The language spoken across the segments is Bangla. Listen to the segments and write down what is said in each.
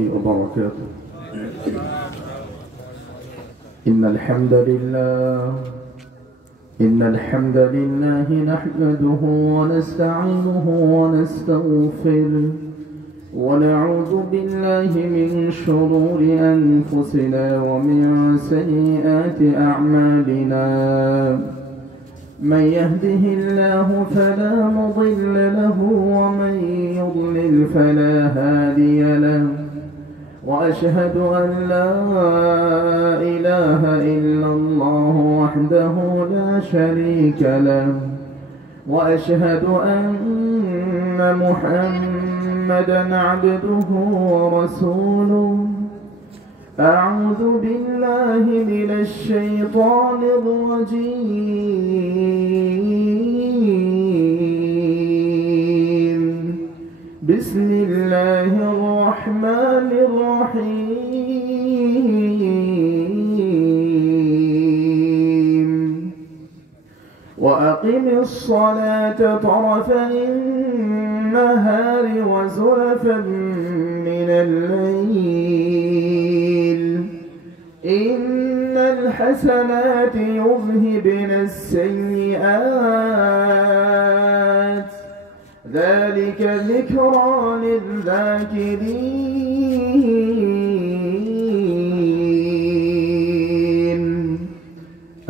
وبركاته. إن الحمد لله نحمده ونستعينه ونستغفره ونعوذ بالله من شرور أنفسنا ومن سيئات أعمالنا. من يهده الله فلا مضل له ومن يضلل فلا هادي له. وأشهد أن لا إله إلا الله وحده لا شريك له. وأشهد أن محمدا عبده ورسوله. أعوذ بالله من الشيطان الرجيم. بسم الله الرحمن الرحيم. وأقم الصلاة طرفي النهار وزلفا من الليل إن الحسنات يذهبن السيئات ذلك ذكرى للذاكرين.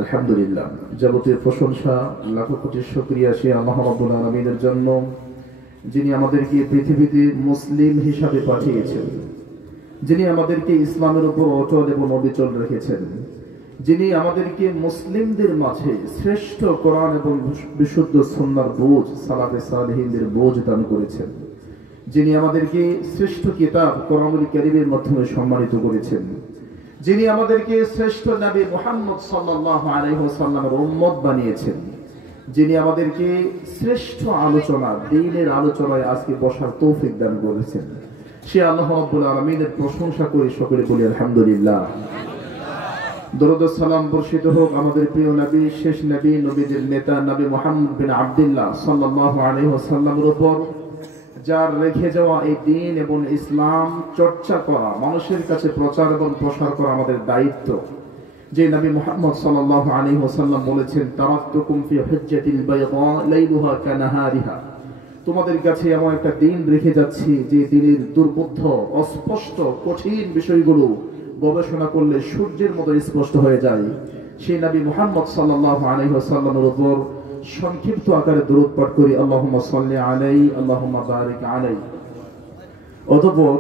الحمد لله যাবতীয় প্রশংসা লাখ কোটি শুকরিয়া সেই আল্লাহ রাব্বুল আলামিনের জন্য, যিনি আমাদেরকে পৃথিবীতে মুসলিম হিসাবে পাঠিয়েছেন, যিনি আমাদেরকে ইসলামের উপর অটল এবং অবিচল রেখেছেন, যিনি আমাদেরকে মুসলিমদের মাঝে শ্রেষ্ঠ কোরআন এবং বিশুদ্ধ সুন্নাহর বোঝ, সালাফে সালেহিনদের বোঝ দান করেছেন, যিনি আমাদেরকে শ্রেষ্ঠ কিতাব কোরআনুল কারীমের মাধ্যমে সম্মানিত করেছেন, যিনি আমাদেরকে শ্রেষ্ঠ নবী মুহাম্মদ সাল্লাল্লাহু আলাইহি ওয়াসাল্লামের উম্মত বানিয়েছেন, যিনি আমাদেরকে শ্রেষ্ঠ আলোচনা, দ্বীনের আলোচনায় আজকে বসার তৌফিক দান করেছেন, সে আল্লাহ রাব্বুল আলামিনের প্রশংসা করে সকলে বলি আলহামদুলিল্লাহ। দরুদ ও সালাম বর্ষিত হোক আমাদের প্রিয় নবী, শেষ নবী, নবীদের নেতা নবী মুহাম্মদ বিন আব্দুল্লাহ সাল্লাল্লাহু আলাইহি ওয়াসাল্লামের উপর, যার রেখে যাওয়া এই দ্বীন এবং ইসলাম চর্চা করা, মানুষের কাছে প্রচার এবং প্রসার করা আমাদের দায়িত্ব। যে নবী মুহাম্মদ সাল্লাল্লাহু আলাইহি ওয়াসাল্লাম বলেছেন, তারাকতুকুম ফি হুজ্জাতিল বাইদা লাইলুহা কানাহারিহা, তোমাদের কাছে এমন একটা দিন রেখে যাচ্ছি যে দিনের দুর্বোধ্য, অস্পষ্ট, কঠিন বিষয়গুলো গবেষণা করলে সূর্যের মতো স্পষ্ট হয়ে যায়। সেই নবী মুহাম্মদ সাল্লাল্লাহু আলাইহি ওয়াসাল্লামের উপর সংক্ষিপ্ত আকারে দরুদ পাঠ করি, আল্লাহুম্মা সাল্লি আলাইহি আল্লাহুম্মা বারিক আলাইহি। অতঃপর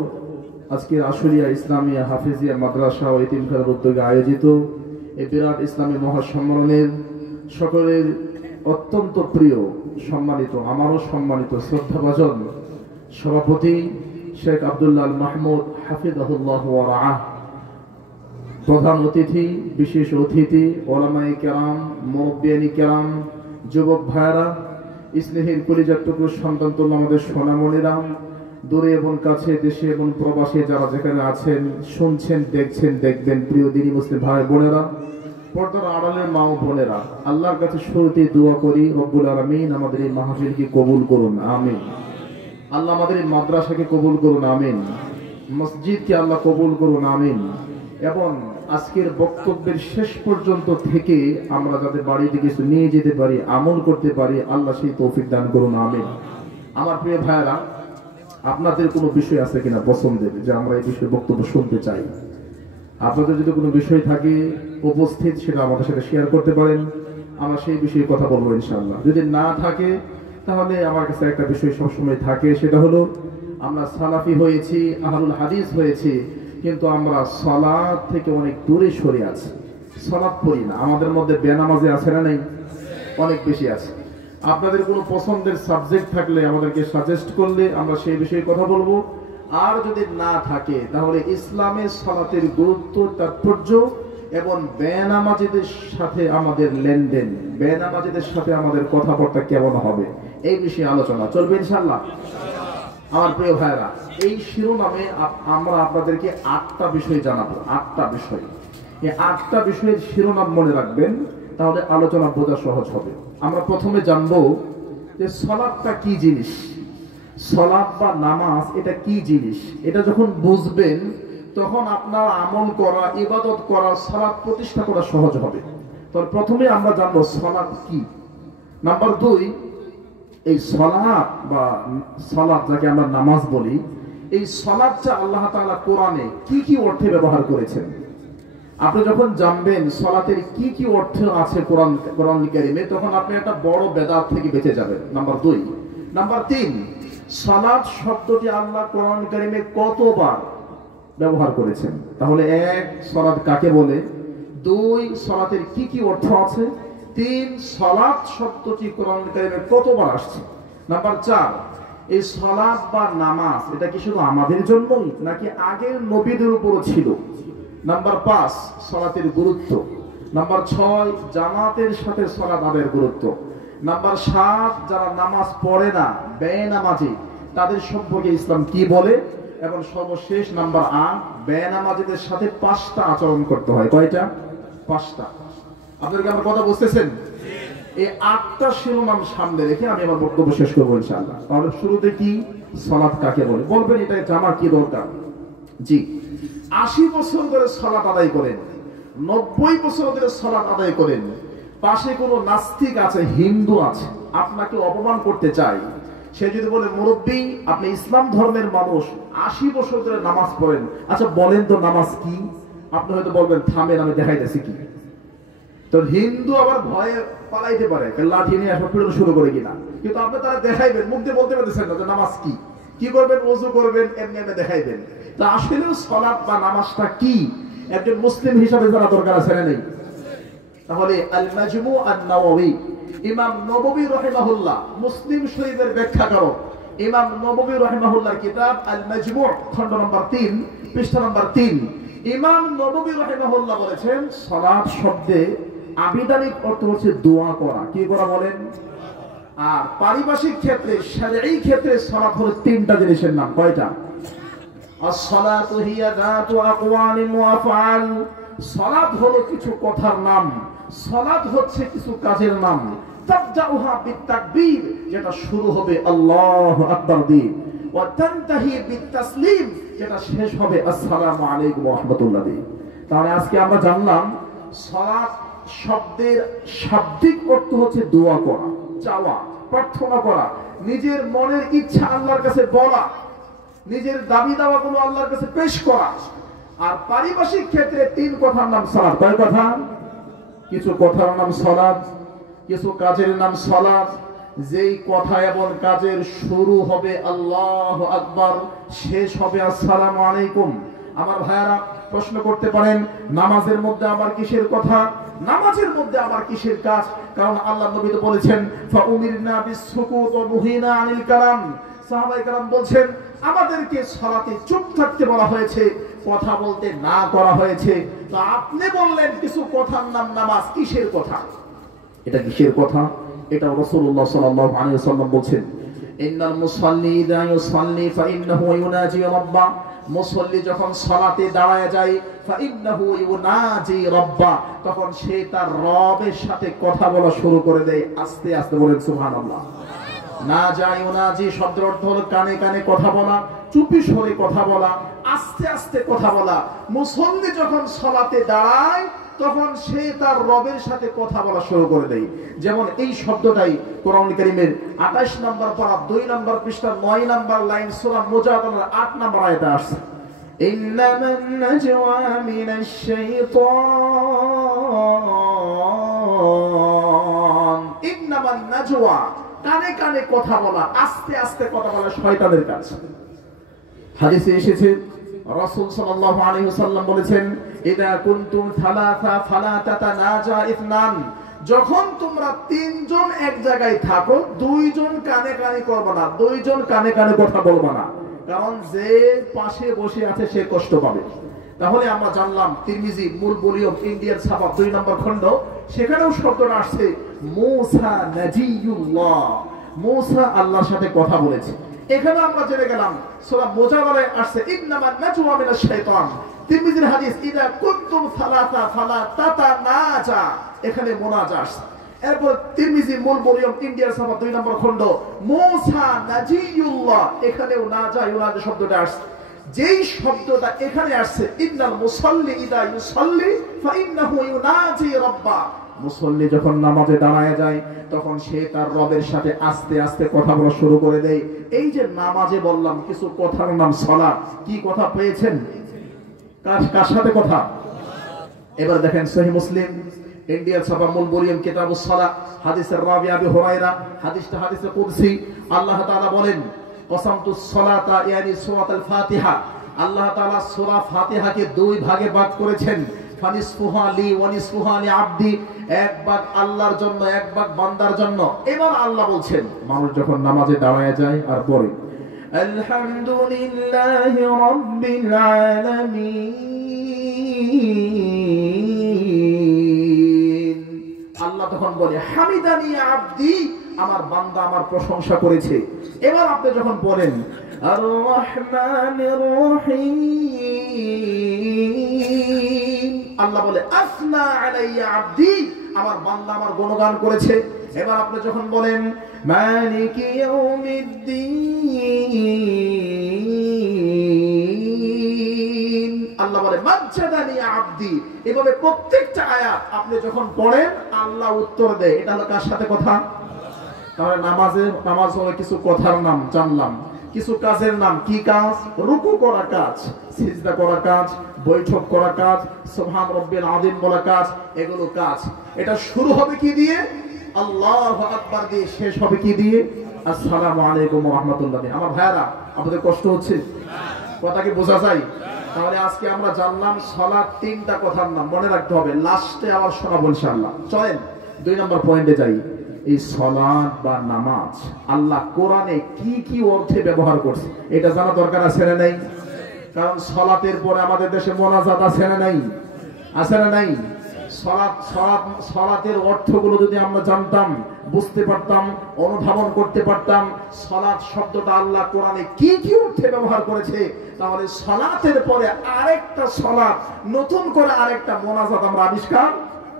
আজকে আশুলিয়া ইসলামিয়া হাফিজিয়া মাদ্রাসা ও এতিমখানার উদ্যোগে আয়োজিত এই বিরাট ইসলামী মহাসম্মেলনের সকলের অত্যন্ত প্রিয়, সম্মানিত, আমারও সম্মানিত শ্রদ্ধাভাজন সভাপতি শেখ আব্দুল্লাহ আল মাহমুদ হাফিজাহুল্লাহ ওয়া রাআহ, প্রধান অতিথি, বিশেষ অতিথি, ওলামায়ে কেরাম, মুরব্বিয়ানি কেরাম, যুবক ভাইরা, স্নেহের কলিজার টুকরো সন্তান তুল্য আমাদের সোনামণিরা, দূরে এবং কাছে, দেশে এবং প্রবাসে যারা যেখানে আছেন, শুনছেন, দেখছেন, দেখবেন, প্রিয় দিনী মুসলিম ভাই বোনেরা, পর্দার আড়ালের মা ও বোনেরা, আল্লাহর কাছে শুরুতেই দোয়া করি রব্বুল আলামিন আমাদের এই মাহফিলকে কবুল করুন, আমিন। আল্লাহ আমাদের এই মাদ্রাসাকে কবুল করুন, আমিন। মসজিদকে আল্লাহ কবুল করুন, আমিন। এবং আজকের বক্তব্যের শেষ পর্যন্ত থেকে আমরা যাদের বাড়িতে কিছু নিয়ে যেতে পারি, আমল করতে পারি, আল্লাহ সেই তৌফিক দান করুন, আমিন। আমার প্রিয় ভাইয়েরা, আপনাদের কোনো বিষয় আছে কিনা পছন্দের, যে আমরা এই বিষয়ে বক্তব্য শুনতে চাই? আপনাদের যদি কোনো বিষয় থাকে উপস্থিত, সেটা আমাদের সাথে শেয়ার করতে পারেন, আমরা সেই বিষয়ে কথা বলবো ইনশাআল্লাহ। যদি না থাকে তাহলে আমার কাছে একটা বিষয় সবসময় থাকে, সেটা হলো আমরা সালাফি হয়েছি, আহলুল হাদিস হয়েছি, কিন্তু আমরা সালাত থেকে অনেক দূরে সরে আছি, সালাত পড়ি না। আমাদের মধ্যে বেনামাজি আছে না নেই? অনেক বেশি আছে। আপনাদের কোনো পছন্দের সাবজেক্ট থাকলে আমাদেরকে সাজেস্ট করলে আমরা সেই বিষয়ে কথা বলবো। আর যদি না থাকে তাহলে ইসলামের সালাতের গুরুত্ব, তাৎপর্য এবং বেনামাজিদের সাথে আমাদের লেনদেন, বেনামাজিদের সাথে আমাদের কথাবার্তা কেমন হবে, এই বিষয়ে আলোচনা চলবে ইনশাআল্লাহ। আমার প্রিয় ভাইরা, এই শিরোনামে আমরা আপনাদেরকে 8টা বিষয় জানাবো, 8টা বিষয়। এই 8টা বিষয়ের শিরোনাম মনে রাখবেন, তাহলে আলোচনা বোঝা সহজ হবে। আমরা প্রথমে জানবো যে সালাতটা কি জিনিস। সালাত বা নামাজ এটা কি জিনিস, এটা যখন বুঝবেন তখন আপনার আমল করা, ইবাদত করা, সালাত প্রতিষ্ঠা করা সহজ হবে। তো প্রথমে আমরা জানবো সালাত কি। নাম্বার 2, এই সালাত বা সালাত যাকে আমরা নামাজ বলি, এই সালাতটা আল্লাহ তাআলা কোরআনে কি কি অর্থে ব্যবহার করেছেন। আপনি যখন জানবেন সালাতের কি কি অর্থ আছে কোরআন কারীমে, তখন আপনি একটা বড় বেদাত থেকে বেঁচে যাবেন। নাম্বার 2। নাম্বার 3, সালাত শব্দটি আল্লাহ কোরআন কারীমে কতবার ব্যবহার করেছেন। তাহলে 1, সালাত কাকে বলে, 2, সালাতের কি কি অর্থ আছে, 3, সালাত শব্দটি কোরআন কারীমে কতবার আসছে। নাম্বার 4, এই সালাত বা নামাজ এটা কি শুধু আমাদের জন্যই নাকি আগের নবীদের উপরও ছিল। নাম্বার 5, সালাতের গুরুত্ব। নাম্বার 6, জামাতের সাথে সালাত আদায়ের গুরুত্ব। নাম্বার 7, যারা নামাজ পড়ে না, বেনামাজি, তাদের সম্পর্কে ইসলাম কি বলে। এবং সর্বশেষ নাম্বার 8, বেনামাজিদের সাথে 5টা আচরণ করতে হয়। কয়টা? 5টা। আপনারা কি আমার কথা বুঝতেছেন? এই 8টা শিরোনাম সামনে রেখে আমি আমার বক্তব্য শেষ করবো ইনশাআল্লাহ। তাহলে শুরুতে কি, সালাত কাকে বলে? বলবেন এটা জানা কি দরকার। জি, 80 বছর ধরে সালাত আদায় করেন, 90 বছর ধরে সালাত আদায় করেন, পাশে কোনো নাস্তিক আছে, হিন্দু আছে, আপনাকে অপমান করতে চায়। সে যদি বলে মুরব্বী আপনি ইসলাম ধর্মের মানুষ, 80 বছর ধরে নামাজ পড়েন, আচ্ছা বলেন তো নামাজ কি, আপনি হয়তো বলবেন থামেন আমি দেখাইতেছি কি। তো হিন্দু আবার ভয়ে পালাইতে পারে, লাঠি নিয়ে আসা পিড়ানো শুরু করে কিনা, কিন্তু আপনি তারা দেখাইবেন, মুখ দিয়ে বলতে পারতেছেন না যে নামাজ কি, কি করবেন, ওযু করবেন, এমনি এমনি দেখাইবেন। তা আসলে সালাত বা নামাজটা কি একজন মুসলিম হিসাবে জানা দরকার আছে না নেই? তাহলে আল মাজমু আন-নাওয়াবী, ইমাম নববী রাহিমাহুল্লাহ, মুসলিম শরীফের ব্যাখ্যাকারক ইমাম নববী রাহিমাহুল্লাহর কিতাব আল মাজমু, খণ্ড নম্বর 3, পৃষ্ঠা নম্বর 3, ইমাম নববী রাহিমাহুল্লাহ বলেছেন সালাত শব্দে আবিধানিক অর্থ হচ্ছে দোয়া করা। কি করা বলেন? আর পারিভাষিক ক্ষেত্রে, শারঈ ক্ষেত্রে সালাত হলো 3টা জিনিসের নাম। কয়টা? as-salatu hiya dhatu aqwalin wa af'al, সালাত হলো কিছু কথার নাম, সালাত হচ্ছে কিছু কাজের নাম। তাবদাউহা বিত-তাকবীর, যেটা শুরু হবে আল্লাহু আকবার দিয়ে, ওয়া তানতাহি বিত-তাসলিম, যেটা শেষ হবে আসসালামু আলাইকুম ওয়া রাহমাতুল্লাহ দিয়ে। তাহলে আজকে আমরা জানলাম সালাত শব্দের শাব্দিক অর্থ হচ্ছে দোয়া করা, চাওয়া, প্রার্থনা করা, নিজের মনের ইচ্ছা আল্লাহর কাছে বলা, নিজের দাবি দাওয়াগুলো আল্লাহর কাছে পেশ করা। আর পারিভাষিক ক্ষেত্রে 3 কথার নাম সালাত। কয় কথা? কিছু কথার নাম সালাত, কিছু কাজের নাম সালাত। যেই কথা এবং কাজের শুরু হবে আল্লাহু আকবার, শেষ হবে আসসালামু আলাইকুম। আমার ভাইয়ারা প্রশ্ন করতে পারেন নামাজের মধ্যে আবার কিসের কথা, নামাজের মধ্যে আবার কিসের কাজ? কারণ আল্লাহ নবী তো বলেছেন ফাউমিরনা বিস-সুকুত ওয়া নুহিনা আনিল কালাম। সাহাবায়ে কেরাম বলছেন আমাদেরকে সালাতে চুপ থাকতে বলা হয়েছে, কথা বলতে না করা হয়েছে। তো আপনি বললেন কিছু কথার নাম নামাজ, কিসের কথা? এটা কিসের কথা? এটা রাসূলুল্লাহ সাল্লাল্লাহু আলাইহি ওয়াসাল্লাম বলেন ইন্নাল মুসাল্লি ইযা ইউসাল্লি ফাইন্নাহু ইউনাজি রাব্বা, মুসাল্লি যখন সালাতে দাঁড়ায় যায় ফাইন্নাহু ইউনাজি রাব্বা, তখন সে তার রবের সাথে কথা বলা শুরু করে দেয়। আস্তে আস্তে বলেন সুবহানাল্লাহ। না যায় ইউনাজি শব্দের অর্থ হলো কানে কানে কথা বলা, চুপি সরে কথা বলা, আস্তে আস্তে কথা বলা। মুসল্লি যখন সালাতে দাঁড়ায় তখন সে তার রবের সাথে কথা বলা শুরু করে দেয়। যেমন এই শব্দটাই কোরআন কারীমের 28 নম্বর পারা 2 নম্বর পৃষ্ঠা 9 নম্বর লাইন সূরা মুজাদালার 8 নম্বর আয়াতে আসছে ইন্নামান নাজওয়া মিনাশ শাইতান, ইন্নামান নাজওয়া, কানে কানে কথা বলা, আস্তে আস্তে কথা বলা শয়তানের কাজ। হাদিসে এসেছে রাসূল সাল্লাল্লাহু আলাইহি ওয়াসাল্লাম বলেছেন ইদা কুনতুম সালাসা ফালা তাতানাজা ইসনান, যখন তোমরা 3 জন এক জায়গায় থাকো 2 জন কানে কানে করবে না, 2 জন কানে কানে কথা বলবে না, কারণ যে পাশে বসে আছে সে কষ্ট পাবে। তাহলে আমরা জানলাম তিরমিজি মূল বলিয়ম ইন্ডিয়ার ছাপা 2 নম্বর খণ্ড, সেখানেও শব্দটা আসছে মুসা নাজিয়ুল্লাহ, মুসা আল্লাহর সাথে কথা বলেছে। এখানে আমরা জেনে গেলাম সূরা মুজাদালায় আসছে ইন্নামান নাজওয়া মিনাশ শাইতান। তিরমিজির হাদিস ইদা কুনতুম সালাসা ফালা তাতানাজা, এখানে মুনাজা আসছে। এরপর তিরমিজি মূল বলিয়ম ইন্ডিয়ার ছাপা 2 নম্বর খণ্ড মুসা নাজিউল্লাহ, এখানেও নাজায়ুল্লাহ শব্দটা আসছে। যেই শব্দটা এখানে আসছে ইন্নাল মুসাল্লি ইদা ইউসাল্লি ফাইন্নাহু ইউনাজি রাব্বা, মুসল্লি যখন নামাজে দাঁড়ায় যায় তখন সে তার রবের সাথে আস্তে আস্তে কথা বলা শুরু করে দেয়। এই যে নামাজে বললাম কিছু কথার নাম সালাত, কি কথা পেয়েছেন? কার সাথে কথা? এবার দেখেন সহিহ মুসলিম ইন্ডিয়ার ছাপা মূল বলিয়ম কিতাবুস সালাত হাদিসের রাবি আবু হুরায়রা, হাদিসটা হাদিসে কুদসি। আল্লাহ তাআলা বলেন কসামতুস সালাতা ইয়ানি সূরাতুল ফাতিহা, আল্লাহ তাআলা সূরা ফাতিহাকে 2 ভাগে ভাগ করেছেন। ফানিসফুহা লি ওয়া নিসফুহা লি আবদি, এক ভাগ আল্লাহর জন্য, এক ভাগ বান্দার জন্য। এবার আল্লাহ বলছেন মানুষ যখন নামাজে দাঁড়ায় যায় আর পড়ে আলহামদুলিল্লাহি রাব্বিল আলামিন, আল্লাহ তখন বলে হামিদানি আবদি, আমার বান্দা আমার প্রশংসা করেছে। এবার আপনি যখন বলেন আর রহমানির রহিম, আল্লাহ বলে আসনা আলাইয়া আবদি, আমার বান্দা আমার গুণগান করেছে। এবার আপনি যখন বলেন মালিকি ইয়াউমিদ্দিন, আল্লাহ বলে মাজ্জাদানি আবদি। এভাবে প্রত্যেকটা আয়াত আপনি যখন পড়েন আল্লাহ উত্তর দেয়। এটা হলো কার সাথে কথা? তাহলে নামাজ হলো কিছু কথার নাম জানলাম, কিছু কাজের নাম। কি কাজ? রুকু করা কাজ, সিজদা করা কাজ, বৈঠক করা কাজ, সুবহান রাব্বিল আযীম বলা কাজ, এগুলো কাজ। এটা শুরু হবে কি দিয়ে? আল্লাহু আকবার দিয়ে। শেষ হবে কি দিয়ে? আসসালামু আলাইকুম ওয়া রাহমাতুল্লাহ দিয়ে। আমার ভাইরা, আপনাদের কষ্ট হচ্ছে? কথা কি বোঝা যায়? তাহলে আজকে আমরা জানলাম সালাত 3টা কথার নাম, মনে রাখতে হবে। লাস্টে আবার শোনাবো ইনশাআল্লাহ। চলেন 2 নম্বর পয়েন্টে যাই। এই সালাত বা নামাজ আল্লাহ কোরআনে কি কি অর্থে ব্যবহার করছে এটা জানা দরকার আছে না নাই? কারণ সালাতের পরে আমাদের দেশে মোনাজাত আছে না নাই? আছে না নাই? সালাতের অর্থগুলো যদি আমরা জানতাম, বুঝতে পারতাম, অনুধাবন করতে পারতাম সালাত শব্দটা আল্লাহ কোরআনে কি কি অর্থে ব্যবহার করেছে, তাহলে সালাতের পরে আরেকটা সালাত, নতুন করে আরেকটা মোনাজাত আমরা আবিষ্কার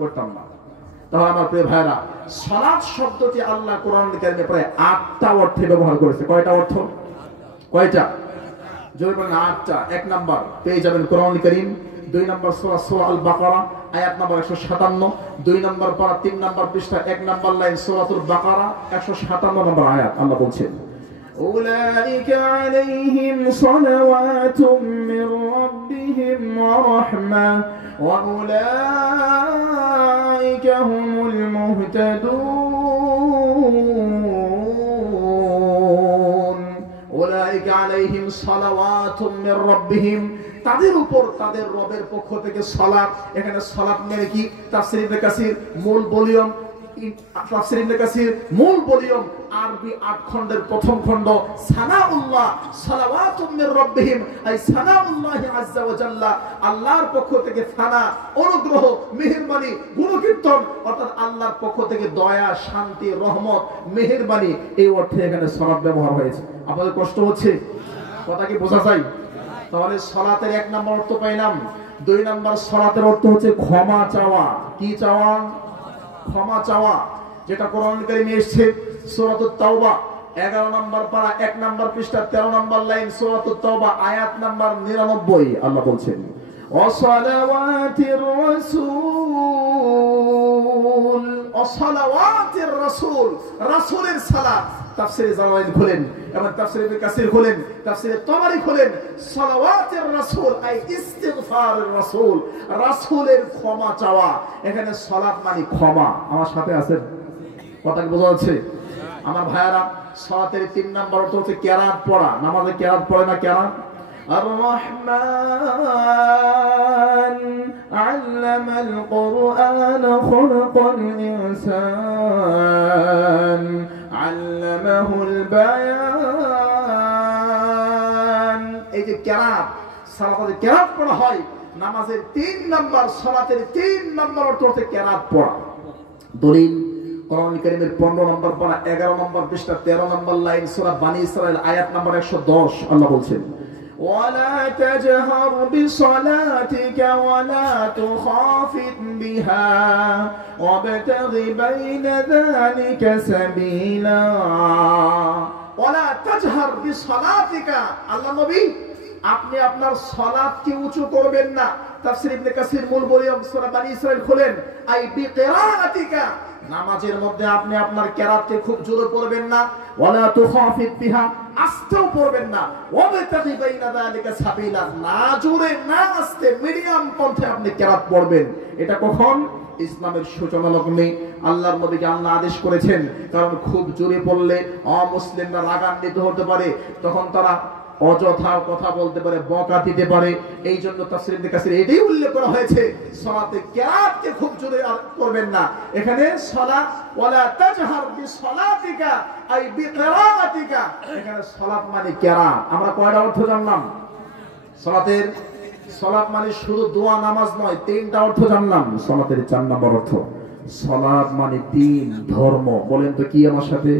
করতাম না। তাহলে আমার প্রিয় ভাইরা, সালাত শব্দটি আল্লাহ কোরআনুল কারীমে প্রায় 8টা অর্থে ব্যবহার করেছে। কয়টা অর্থ? কয়টা? জোরে বলেন 8টা। 1 নাম্বার পেয়ে যাবেন কোরআনুল কারীম 2 নম্বর সূরা আল বাকারা আয়াত নম্বর 157, 2 নম্বর পারা 3 নম্বর পৃষ্ঠা 1 নম্বর লাইন সূরাতুল বাকারা 157 নম্বর আয়াত। আল্লাহ বলছেন উলাইকা আলাইহিম সালাওয়াতুম মির রাব্বিহিম ওয়া রাহমা ওয়া উলাইকা হুমুল মুহতাদুন। উলাইকা আলাইহিম সালাওয়াতুম মির রাব্বিহিম, তাদের উপর তাদের রবের পক্ষ থেকে সালাত। এখানে সালাত মানে কি? তাফসীর ইবনে কাসির মূল ভলিউম, তাফসীর ইবনে কাসির মূল ভলিউম আরবি 8 খণ্ডের প্রথম খণ্ড সানাউল্লাহ সালাওয়াতুম মির রাব্বিহিম, আই সানাউল্লাহি আযজা ওয়া জাল্লা, আল্লাহর পক্ষ থেকে সানা, অনুগ্রহ, মেহেরবানি, গুণকীর্তন, অর্থাৎ আল্লাহর পক্ষ থেকে দয়া, শান্তি, রহমত, মেহেরবানি, এই অর্থে এখানে সালাত ব্যবহার হয়েছে। আপনাদের কষ্ট হচ্ছে? কথা কি বোঝা যায়? তাহলে সালাতের 1 নম্বর অর্থ পাইলাম। 2 নম্বর সালাতের অর্থ হচ্ছে ক্ষমা চাওয়া। কি চাওয়া? ক্ষমা চাওয়া, যেটা কোরআনুল কারীমে এসেছে সূরাতুত তাওবা 11 নম্বর পারা 1 নম্বর পৃষ্ঠা 13 নম্বর লাইন সূরাতুত তাওবা আয়াত নম্বর 99। আল্লাহ বলছেন ওয়াসালাওয়াতির রাসূল, ওয়াসালাওয়াতির রাসূল, রাসূলের সালাত। তাফসীরে জালালাইন খুলেন এবং তাফসীরে ইবনে কাসির খুলেন, তাফসীরে তাবারি খুলেন। সালাওয়াতের রাসূল আই ইস্তিগফারের রাসূল, রাসূলের ক্ষমা চাওয়া। এখানে সালাত মানে ক্ষমা। আমার সাথে আছেন? কথা কি বোঝা যাচ্ছে? আমার ভাইয়ারা, সালাতের 3 নম্বর অর্থ হচ্ছে কিরাত পড়া। নামাজে কিরাত পড়ে না? কিরাত আর রহমান আল্লামাল কুরআন খালাকাল ইনসান আল্লামাহুল বায়ান। এই যে কিরাত, সালাতে কিরাত পড়া হয়। নামাজের 3 নম্বর, সালাতের 3 নম্বর অর্থ হচ্ছে কিরাত পড়া। দলিল কোরআনুল কারীমের 15 নম্বর পারা 11 নম্বর পৃষ্ঠা 13 নম্বর লাইন সূরা বানী ইসরাঈল আয়াত নম্বর 110। আল্লাহ বলছেন ولا تجهر بصلاتك ولا تخافت بها وابتغ بين ذلك سبيلا ولا تجهر بصلاتك আল্লাহ নবী আপনি আপনার সালাতকে উঁচু করবেন না। তাফসীর ইবনে কাসির মূল বই সূরা বনী ইসরাইল খোলেন, আই বিকিরাআতিকা, নামাজের মধ্যে আপনি আপনার কিরাতকে খুব জোরে পড়বেন না, ওয়ালা তুখাফিত বিহা, আস্তেও পড়বেন না, ওয়াবতাগি বাইনা যালিকা সাবিলা, না জোরে না আস্তে মিডিয়াম পন্থে আপনি কিরাত পড়বেন। এটা কখন? ইসলামের সূচনা লগ্নে আল্লাহর নবীকে আল্লাহ আদেশ করেছেন, কারণ খুব জোরে পড়লে অমুসলিমরা রাগান্বিত হতে পারে, তখন তারা অযথা কথা বলতে পারে, বকা দিতে পারে। এই জন্য তাফসীর ইবনে কাসির এটাই উল্লেখ করা হয়েছে, সালাতে কিরাতকে খুব জোরে করবেন না। এখানে সালাত ওয়ালা তাজহার বিসসালাতিকা আই বিকিরাআতিকা, এখানে সালাত মানে কিরাত। আমরা কয়টা অর্থ জানলাম সালাতের? সালাত মানে শুধু দোয়া নামাজ নয়, তিনটা অর্থ জানলাম। সালাতের 4 নম্বর অর্থ, সালাত মানে দ্বীন, ধর্ম। বলেন তো কি আমার সাথে?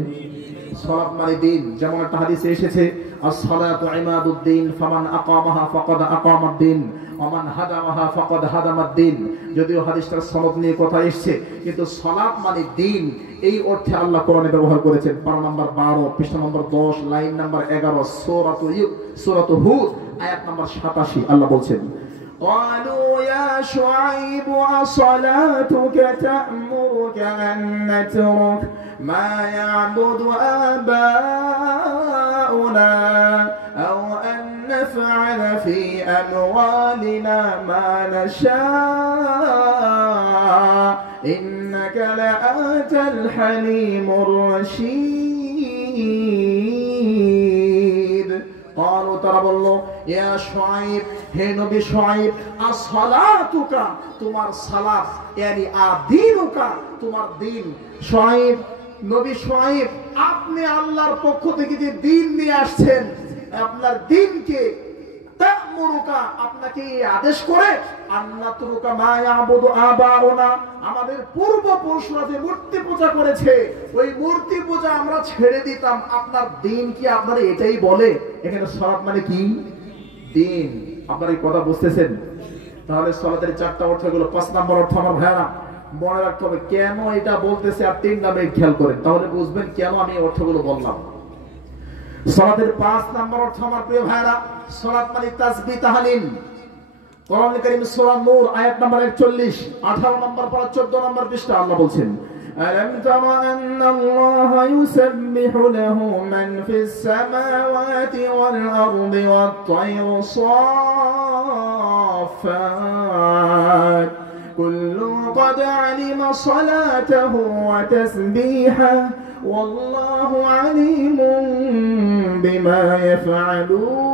সালাত মানে দ্বীন। যেমন একটা হাদিসে এসেছে, as-salatu imaduddin faman aqamaha faqad aqamaddin wa man hadamaha faqad hadamaddin। যদিও হাদিসটার সনদ নিয়ে কথা এসেছে, কিন্তু সালাত মানে দ্বীন এই অর্থে আল্লাহ কোরআনে ব্যবহার করেছেন। পারা নম্বর 12, পৃষ্ঠা নম্বর 10, লাইন নম্বর 11, সূরাতুল হুদ আয়াত নম্বর 87। আল্লাহ বলছেন, قالوا يا شعيب أصلاتك تأمرك أن نترك ما يعبد آباؤنا أو أن نفعل في أموالنا ما نشاء إنك لأنت الحليم الرشيد। قالوا তারা বলল, ইয়া শুআইব, হে নবী শুআইব, আসসালাতুকা, তোমার সালাত, ইয়ানি আদিনুকা, তোমার দ্বীন। শুআইব, নবী শুআইব, আপনি আল্লাহর পক্ষ থেকে যে দ্বীন নিয়ে আসছেন, আপনার দ্বীনকে তা'মুরুকা, আপনাকে এই আদেশ করে, আন্নাতুরুকা মা ইয়াবুদু আবাউনা, আমাদের পূর্বপুরুষরা যে মূর্তি পূজা করেছে ওই মূর্তি পূজা আমরা ছেড়ে দিতাম। আপনার দ্বীন কি আপনারা এটাই বলে? এখানে সালাত মানে কি? দ্বীন। আপনারা এই কথা বুঝতেছেন? তাহলে সালাতের 4টা অর্থ হলো। 5 নম্বর অর্থ আমার ভাইরা মনে রাখতে হবে, কেন এটা বলতেছে আর 3 নামে খেয়াল করেন, তাহলে বুঝবেন কেন আমি অর্থগুলো বললাম। সালাতের 5 নম্বর অর্থ আমার প্রিয় ভাইরা, সালাত মানে তাসবিহ তাহলিল। কোরআন কারীম সূরা নূর আয়াত নম্বর 41, 18 নম্বর পারা 14 নম্বর পৃষ্ঠা আল্লাহ বলছেন, ألم تر أن الله يسبح له من في السماوات والأرض والطير صافات كل قد علم صلاته وتسبيحه والله عليم بما يفعلون।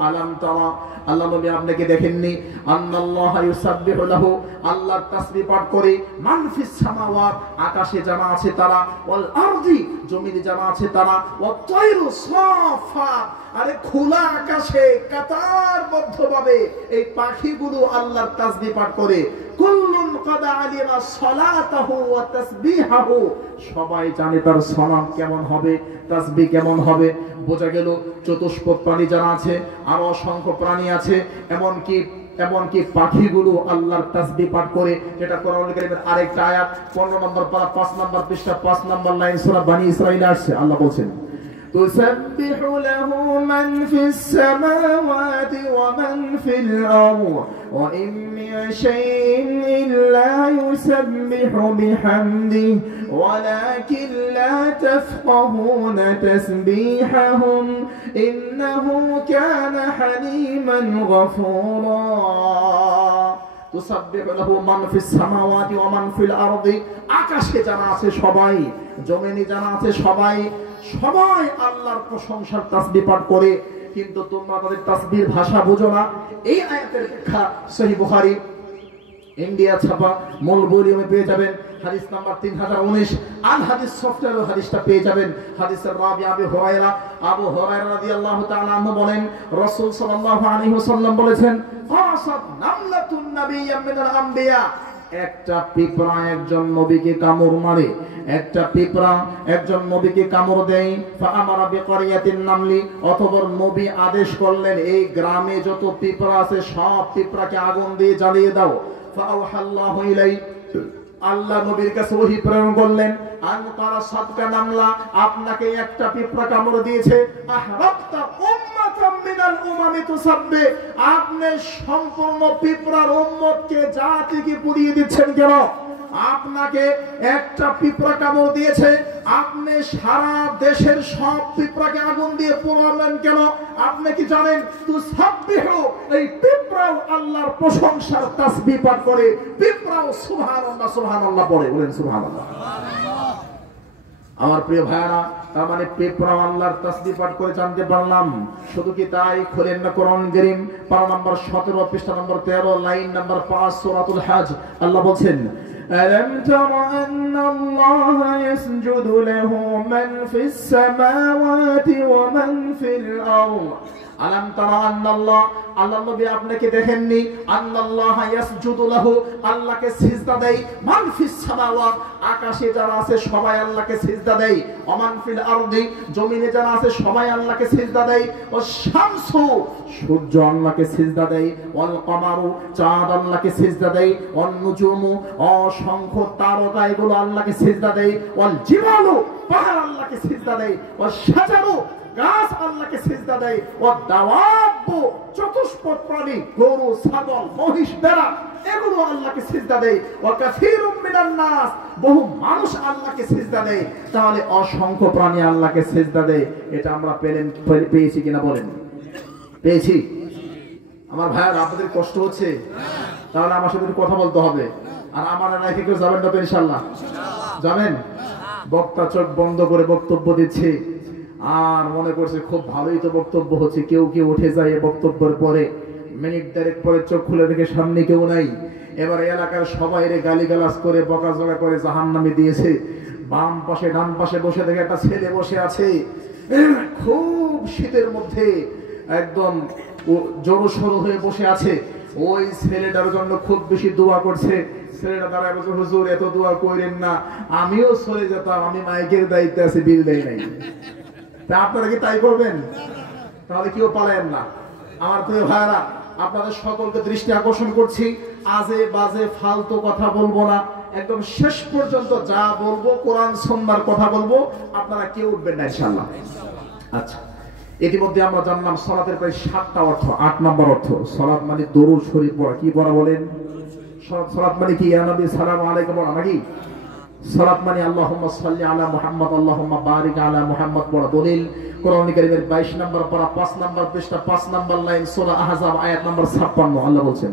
ألم ترى, আল্লাহ নবী আপনাকে দেখেননি, আল্লাহ ইউসাব্বিহু লাহু, আল্লাহর তাসবিহ পাঠ করে, মান ফিস সামাওয়াত, আকাশে যারা আছে তারা, ওয়াল আরদি, জমিনে যারা আছে তারা, ওয়াত তায়রু সাফাত, আরে খোলা আকাশে কাতারবদ্ধভাবে এই পাখিগুলো আল্লাহর তাসবিহ পাঠ করে। কুল্লুন ক্বাদ আলিমা সালাতাহু ওয়া তাসবিহাহু, সবাই জানে তার সালাত কেমন হবে, তাসবিহ কেমন হবে। বোঝা গেল চতুষ্পদ প্রাণী যারা আছে, আরো অসংখ্য প্রাণী আছে, এমনকি পাখিগুলো আল্লাহর তাসবিহ পাঠ করে। যেটা কোরআন কারীমের আরেকটা আয়াত 15 নম্বর পারা 5 নম্বর পৃষ্ঠা 5 নম্বর লাইন সূরা বনী ইসরাইল আসছে। আল্লাহ বলছেন, তুসাব্বিহু লাহু মান ফিস সামাওয়াতি ওয়া মান ফিল আরদ ওয়া ইন মিন শাইইন ইল্লা ইউসাব্বিহু বিহামদিহি ওয়ালাকিন লা তাফকাহুনা তাসবিহাহুম ইন্নাহু কানা হালিমান গফুরা। তুসাব্বিহু লাহু মান ফিস সামাওয়াতি ওয়া মান ফিল আরদি, আকাশে যারা আছে সবাই, জমিনে যারা আছে সবাই আল্লাহর প্রশংসার তাসবিহ পাঠ করে। কিন্তু তোমরা তাদের তাসবিহর ভাষা বুঝো না। এই আয়াতের ব্যাখ্যা সহিহ বুখারী ইন্ডিয়া ছাপা মূল ভলিউমে পেয়ে যাবেন, হাদিস নাম্বার 3019। আল হাদিস সফটওয়্যার হাদিসটা পেয়ে যাবেন। হাদিসের রাবি আবু হুরায়রা রাদিয়াল্লাহু তাআলা আনহু বলেন, রাসূল সাল্লাল্লাহু আলাইহি ওয়াসাল্লাম বলেছেন, কাসাত নামলাতুন নাবিয়্যাম মিনাল আম্বিয়া, একটা পিঁপড়া একজন নবীকে কামড় মারে, একটা পিঁপড়া একজন নবীকে কামড় দেয়, ফাআমারা বিকরিয়াতিন নামলি, অথবা নবী আদেশ করলেন এই গ্রামে যত পিঁপড়া আছে সব পিঁপড়াকে আগুন দিয়ে জ্বালিয়ে দাও। ফাআওহাল্লাহু ইলাই, আল্লাহ নবীর কাছে ওহী প্রেরণ করলেন, আনকারা সাদকা নামলা, আপনাকে একটা পিঁপড়া কামড় দিয়েছে, আহরাক্তা উম্মাতাম মিনাল উমামি তুসাব্বি, আপনি সম্পূর্ণ পিঁপড়ার উম্মতকে জাতিকে পুড়িয়ে দিচ্ছেন কেন? আপনাকে একটা পিঁপড়া কামড় দিয়েছে, আপনি সারা দেশের সব পিঁপড়াকে আগুন দিয়ে পোড়াবেন কেন? আপনি কি জানেন তুসাব্বিহু, এই পিঁপড়াও আল্লাহর প্রশংসার তাসবিহ পাঠ করে, পিঁপড়াও সুবহানাল্লাহ সুবহানাল্লাহ পড়ে, বলেন সুবহানাল্লাহ। আমার প্রিয় ভাইরা, তার মানে পিঁপড়া আল্লাহর তাসবিহ পাঠ করে জানতে পারলাম। শুধু কি তাই, খোলেন না কোরআন কারীম পারা নম্বর 17 পৃষ্ঠা নম্বর 13 লাইন নম্বর 5 সূরাতুল হজ। আল্লাহ বলছেন, ألم تر أن الله يسجد له من في السماوات ومن في الأرض আলাম তারা আন্নাল্লাহ, আল্লাহ নবী আপনাকে দেখেননি? আন্নাল্লাহ ইয়াসজুদু লাহু, আল্লাহকে সিজদা দেয়, মান ফিস সামাওয়াত, আকাশে যারা আছে সবাই আল্লাহকে সিজদা দেয়, ওমান ফিল আরদি, জমিনে যারা আছে সবাই আল্লাহকে সিজদা দেয়, ওয়াস শামসু, সূর্য আল্লাহকে সিজদা দেয়, ওয়াল কমারু, চাঁদ আল্লাহকে সিজদা দেয়, ওয়ান নুজুমু, অসংখ্য তারকা এগুলো আল্লাহকে সিজদা দেয়, ওয়াল জিবালু, পাহাড় আল্লাহকে সিজদা দেয়, ওয়াস শাজারু, গাছ আল্লাহকে সিজদা দেয়, ও দাওয়াবু, চতুষ্পদ প্রাণী, গরু ছাগল মহিষ ভেড়া এগুলো আল্লাহকে সিজদা দেয়, ও কাসীরুম মিনান নাস, বহু মানুষ আল্লাহকে সিজদা দেয়। তাহলে অসংখ্য প্রাণী আল্লাহকে সিজদা দেয়। এটা আমরা পেয়েছি কিনা বলেন? পেয়েছি। আমার ভাইয়ার, আপনাদের কষ্ট হচ্ছে? তাহলে আমার সাথে কথা বলতে হবে। আর আমার এলাকায় কেউ যাবেন না তো? ইনশাআল্লাহ যাবেন। বক্তা চোখ বন্ধ করে বক্তব্য দিচ্ছে আর মনে করছে খুব ভালোই তো বক্তব্য হচ্ছে। কেউ কেউ উঠে যায় বক্তব্যের পরে, মিনিট দেড়েক পরে চোখ খুলে দেখে সামনে কেউ নাই। এবার এলাকার সবাই গালিগালাজ করে বকাঝকা করে জাহান্নামে দিয়েছে। বাম পাশে ডান পাশে বসে দেখে একটা ছেলে বসে আছে, খুব শীতের মধ্যে একদম জড়সড় হয়ে বসে আছে। ওই ছেলেটার জন্য খুব বেশি দোয়া করছে। ছেলেটা দাঁড়ায় বলছে, হুজুর এত দোয়া করেন না, আমিও চলে যেতাম, আমি মাইকের দায়িত্বে আছি, বিল দেয় নাই। তা আপনারা কি তাই করবেন? তাহলে কেউ পালায়েন না। আমার প্রিয় ভাইরা, আপনাদের সকলকে দৃষ্টি আকর্ষণ করছি, আজে বাজে ফালতু কথা বলবো না। একদম শেষ পর্যন্ত যা বলবো কোরআন সুন্নাহর কথা বলবো, আপনারা কেউ উঠবেন না ইনশাআল্লাহ। আচ্ছা, ইতিমধ্যে আমরা জানলাম সালাতের প্রায় 7টা অর্থ। 8 নম্বর অর্থ, সালাত মানে দরুদ শরীফ পড়া। কি পড়া বলেন? সালাত মানে কি? ইয়া নবী সালামু আলাইকুম পড়া নাকি? সালাত মানে আল্লাহুম্মা সাল্লি আলা মুহাম্মদ, আল্লাহুম্মা বারিক আলা মুহাম্মদ পড়া। দলিল কোরআন কারীমের 22 নম্বর পারা 5 নম্বর পৃষ্ঠা 5 নম্বর লাইন সূরা আহজাব আয়াত নম্বর 56। আল্লাহ বলছেন,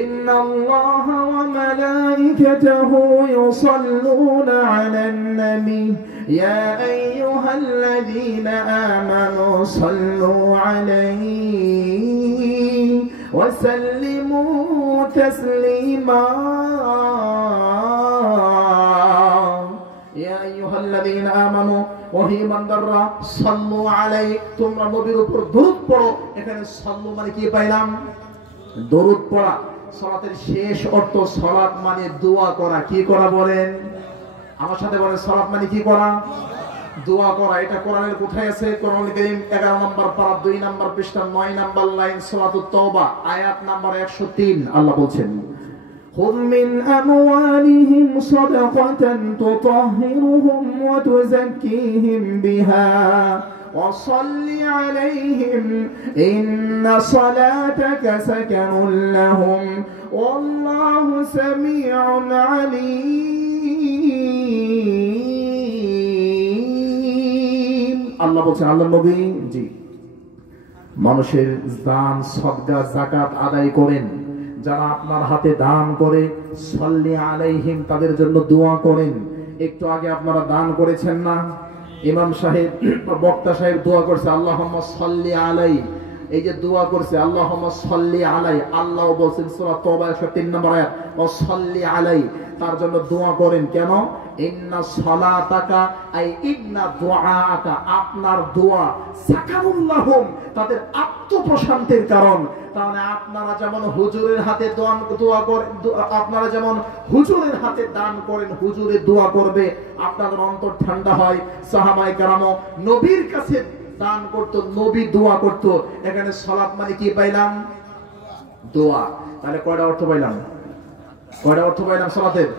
ইন্নাল্লাহা ওয়া মালাইকাতাহু ইউসাল্লুনা আলান নবী ইয়া আইয়ুহাল্লাযীনা আমানু সাল্লু আলাইহি ওয়া সাল্লিমু তাসলিমা। ইয়া আইয়ুহাল্লাযীনা আমানু, ওহে ঈমানদাররা, সাল্লু আলাইহি, তোমরা নবীর উপর দরুদ পড়ো। এখানে সাল্লু মানে কি পাইলাম? দরুদ পড়া। সালাতের শেষ অর্থ, সালাত মানে দোয়া করা। কি করা বলেন? আমার সাথে বলেন, সালাত মানে কি করা? দোয়া করা। এটা কোরআনের কোথায় আছে? কোরআন কারীম 11 নম্বর পারা 2 নম্বর পৃষ্ঠা 9 নম্বর লাইন সূরাতুত তাওবা আয়াত নম্বর 103। আল্লাহ বলছেন, خذ من أموالهم صدقة تطهرهم وتزكيهم بها وصل عليهم إن صلاتك سكن لهم والله سميع عليم। আল্লাহ বলছেন, আল্লাহ নবী জি মানুষের দান সদকা যাকাত আদায় করেন। যারা আপনার হাতে দান করে, সাল্লি আলাইহিম, তাদের জন্য দোয়া করেন। একটু আগে আপনারা দান করেছেন না? ইমাম সাহেব বক্তা সাহেব দোয়া করছে, আল্লাহুম্মা সাল্লি আলাই, এই যে দোয়া করছে আল্লাহুম্মা সাল্লি আলাই, আল্লাহ বলেছেন সূরা তাওবা 103 নম্বর আয়াত, ওয়া সাল্লি আলাই, তার জন্য দোয়া করেন। কেন? ইন্না সালাতাকা আই ইন্না দুআআকা, আপনার দোয়া সাকানুল লাহুম, তাদের আত্মপ্রশান্তির কারণ। তাহলে আপনারা যেমন হুজুরের হাতে দোয়া করেন, আপনারা যেমন হুজুরের হাতে দান করেন, হুজুরে দোয়া করবে, আপনাদের অন্তর ঠান্ডা হয়। সাহাবায়ে কেরামও নবীর কাছে দান করত, নবী দোয়া করত। এখানে সালাত মানে কি পাইলাম? দোয়া। তাহলে কয়টা অর্থ পাইলাম? কয়টা অর্থ পাইলাম সালাতের?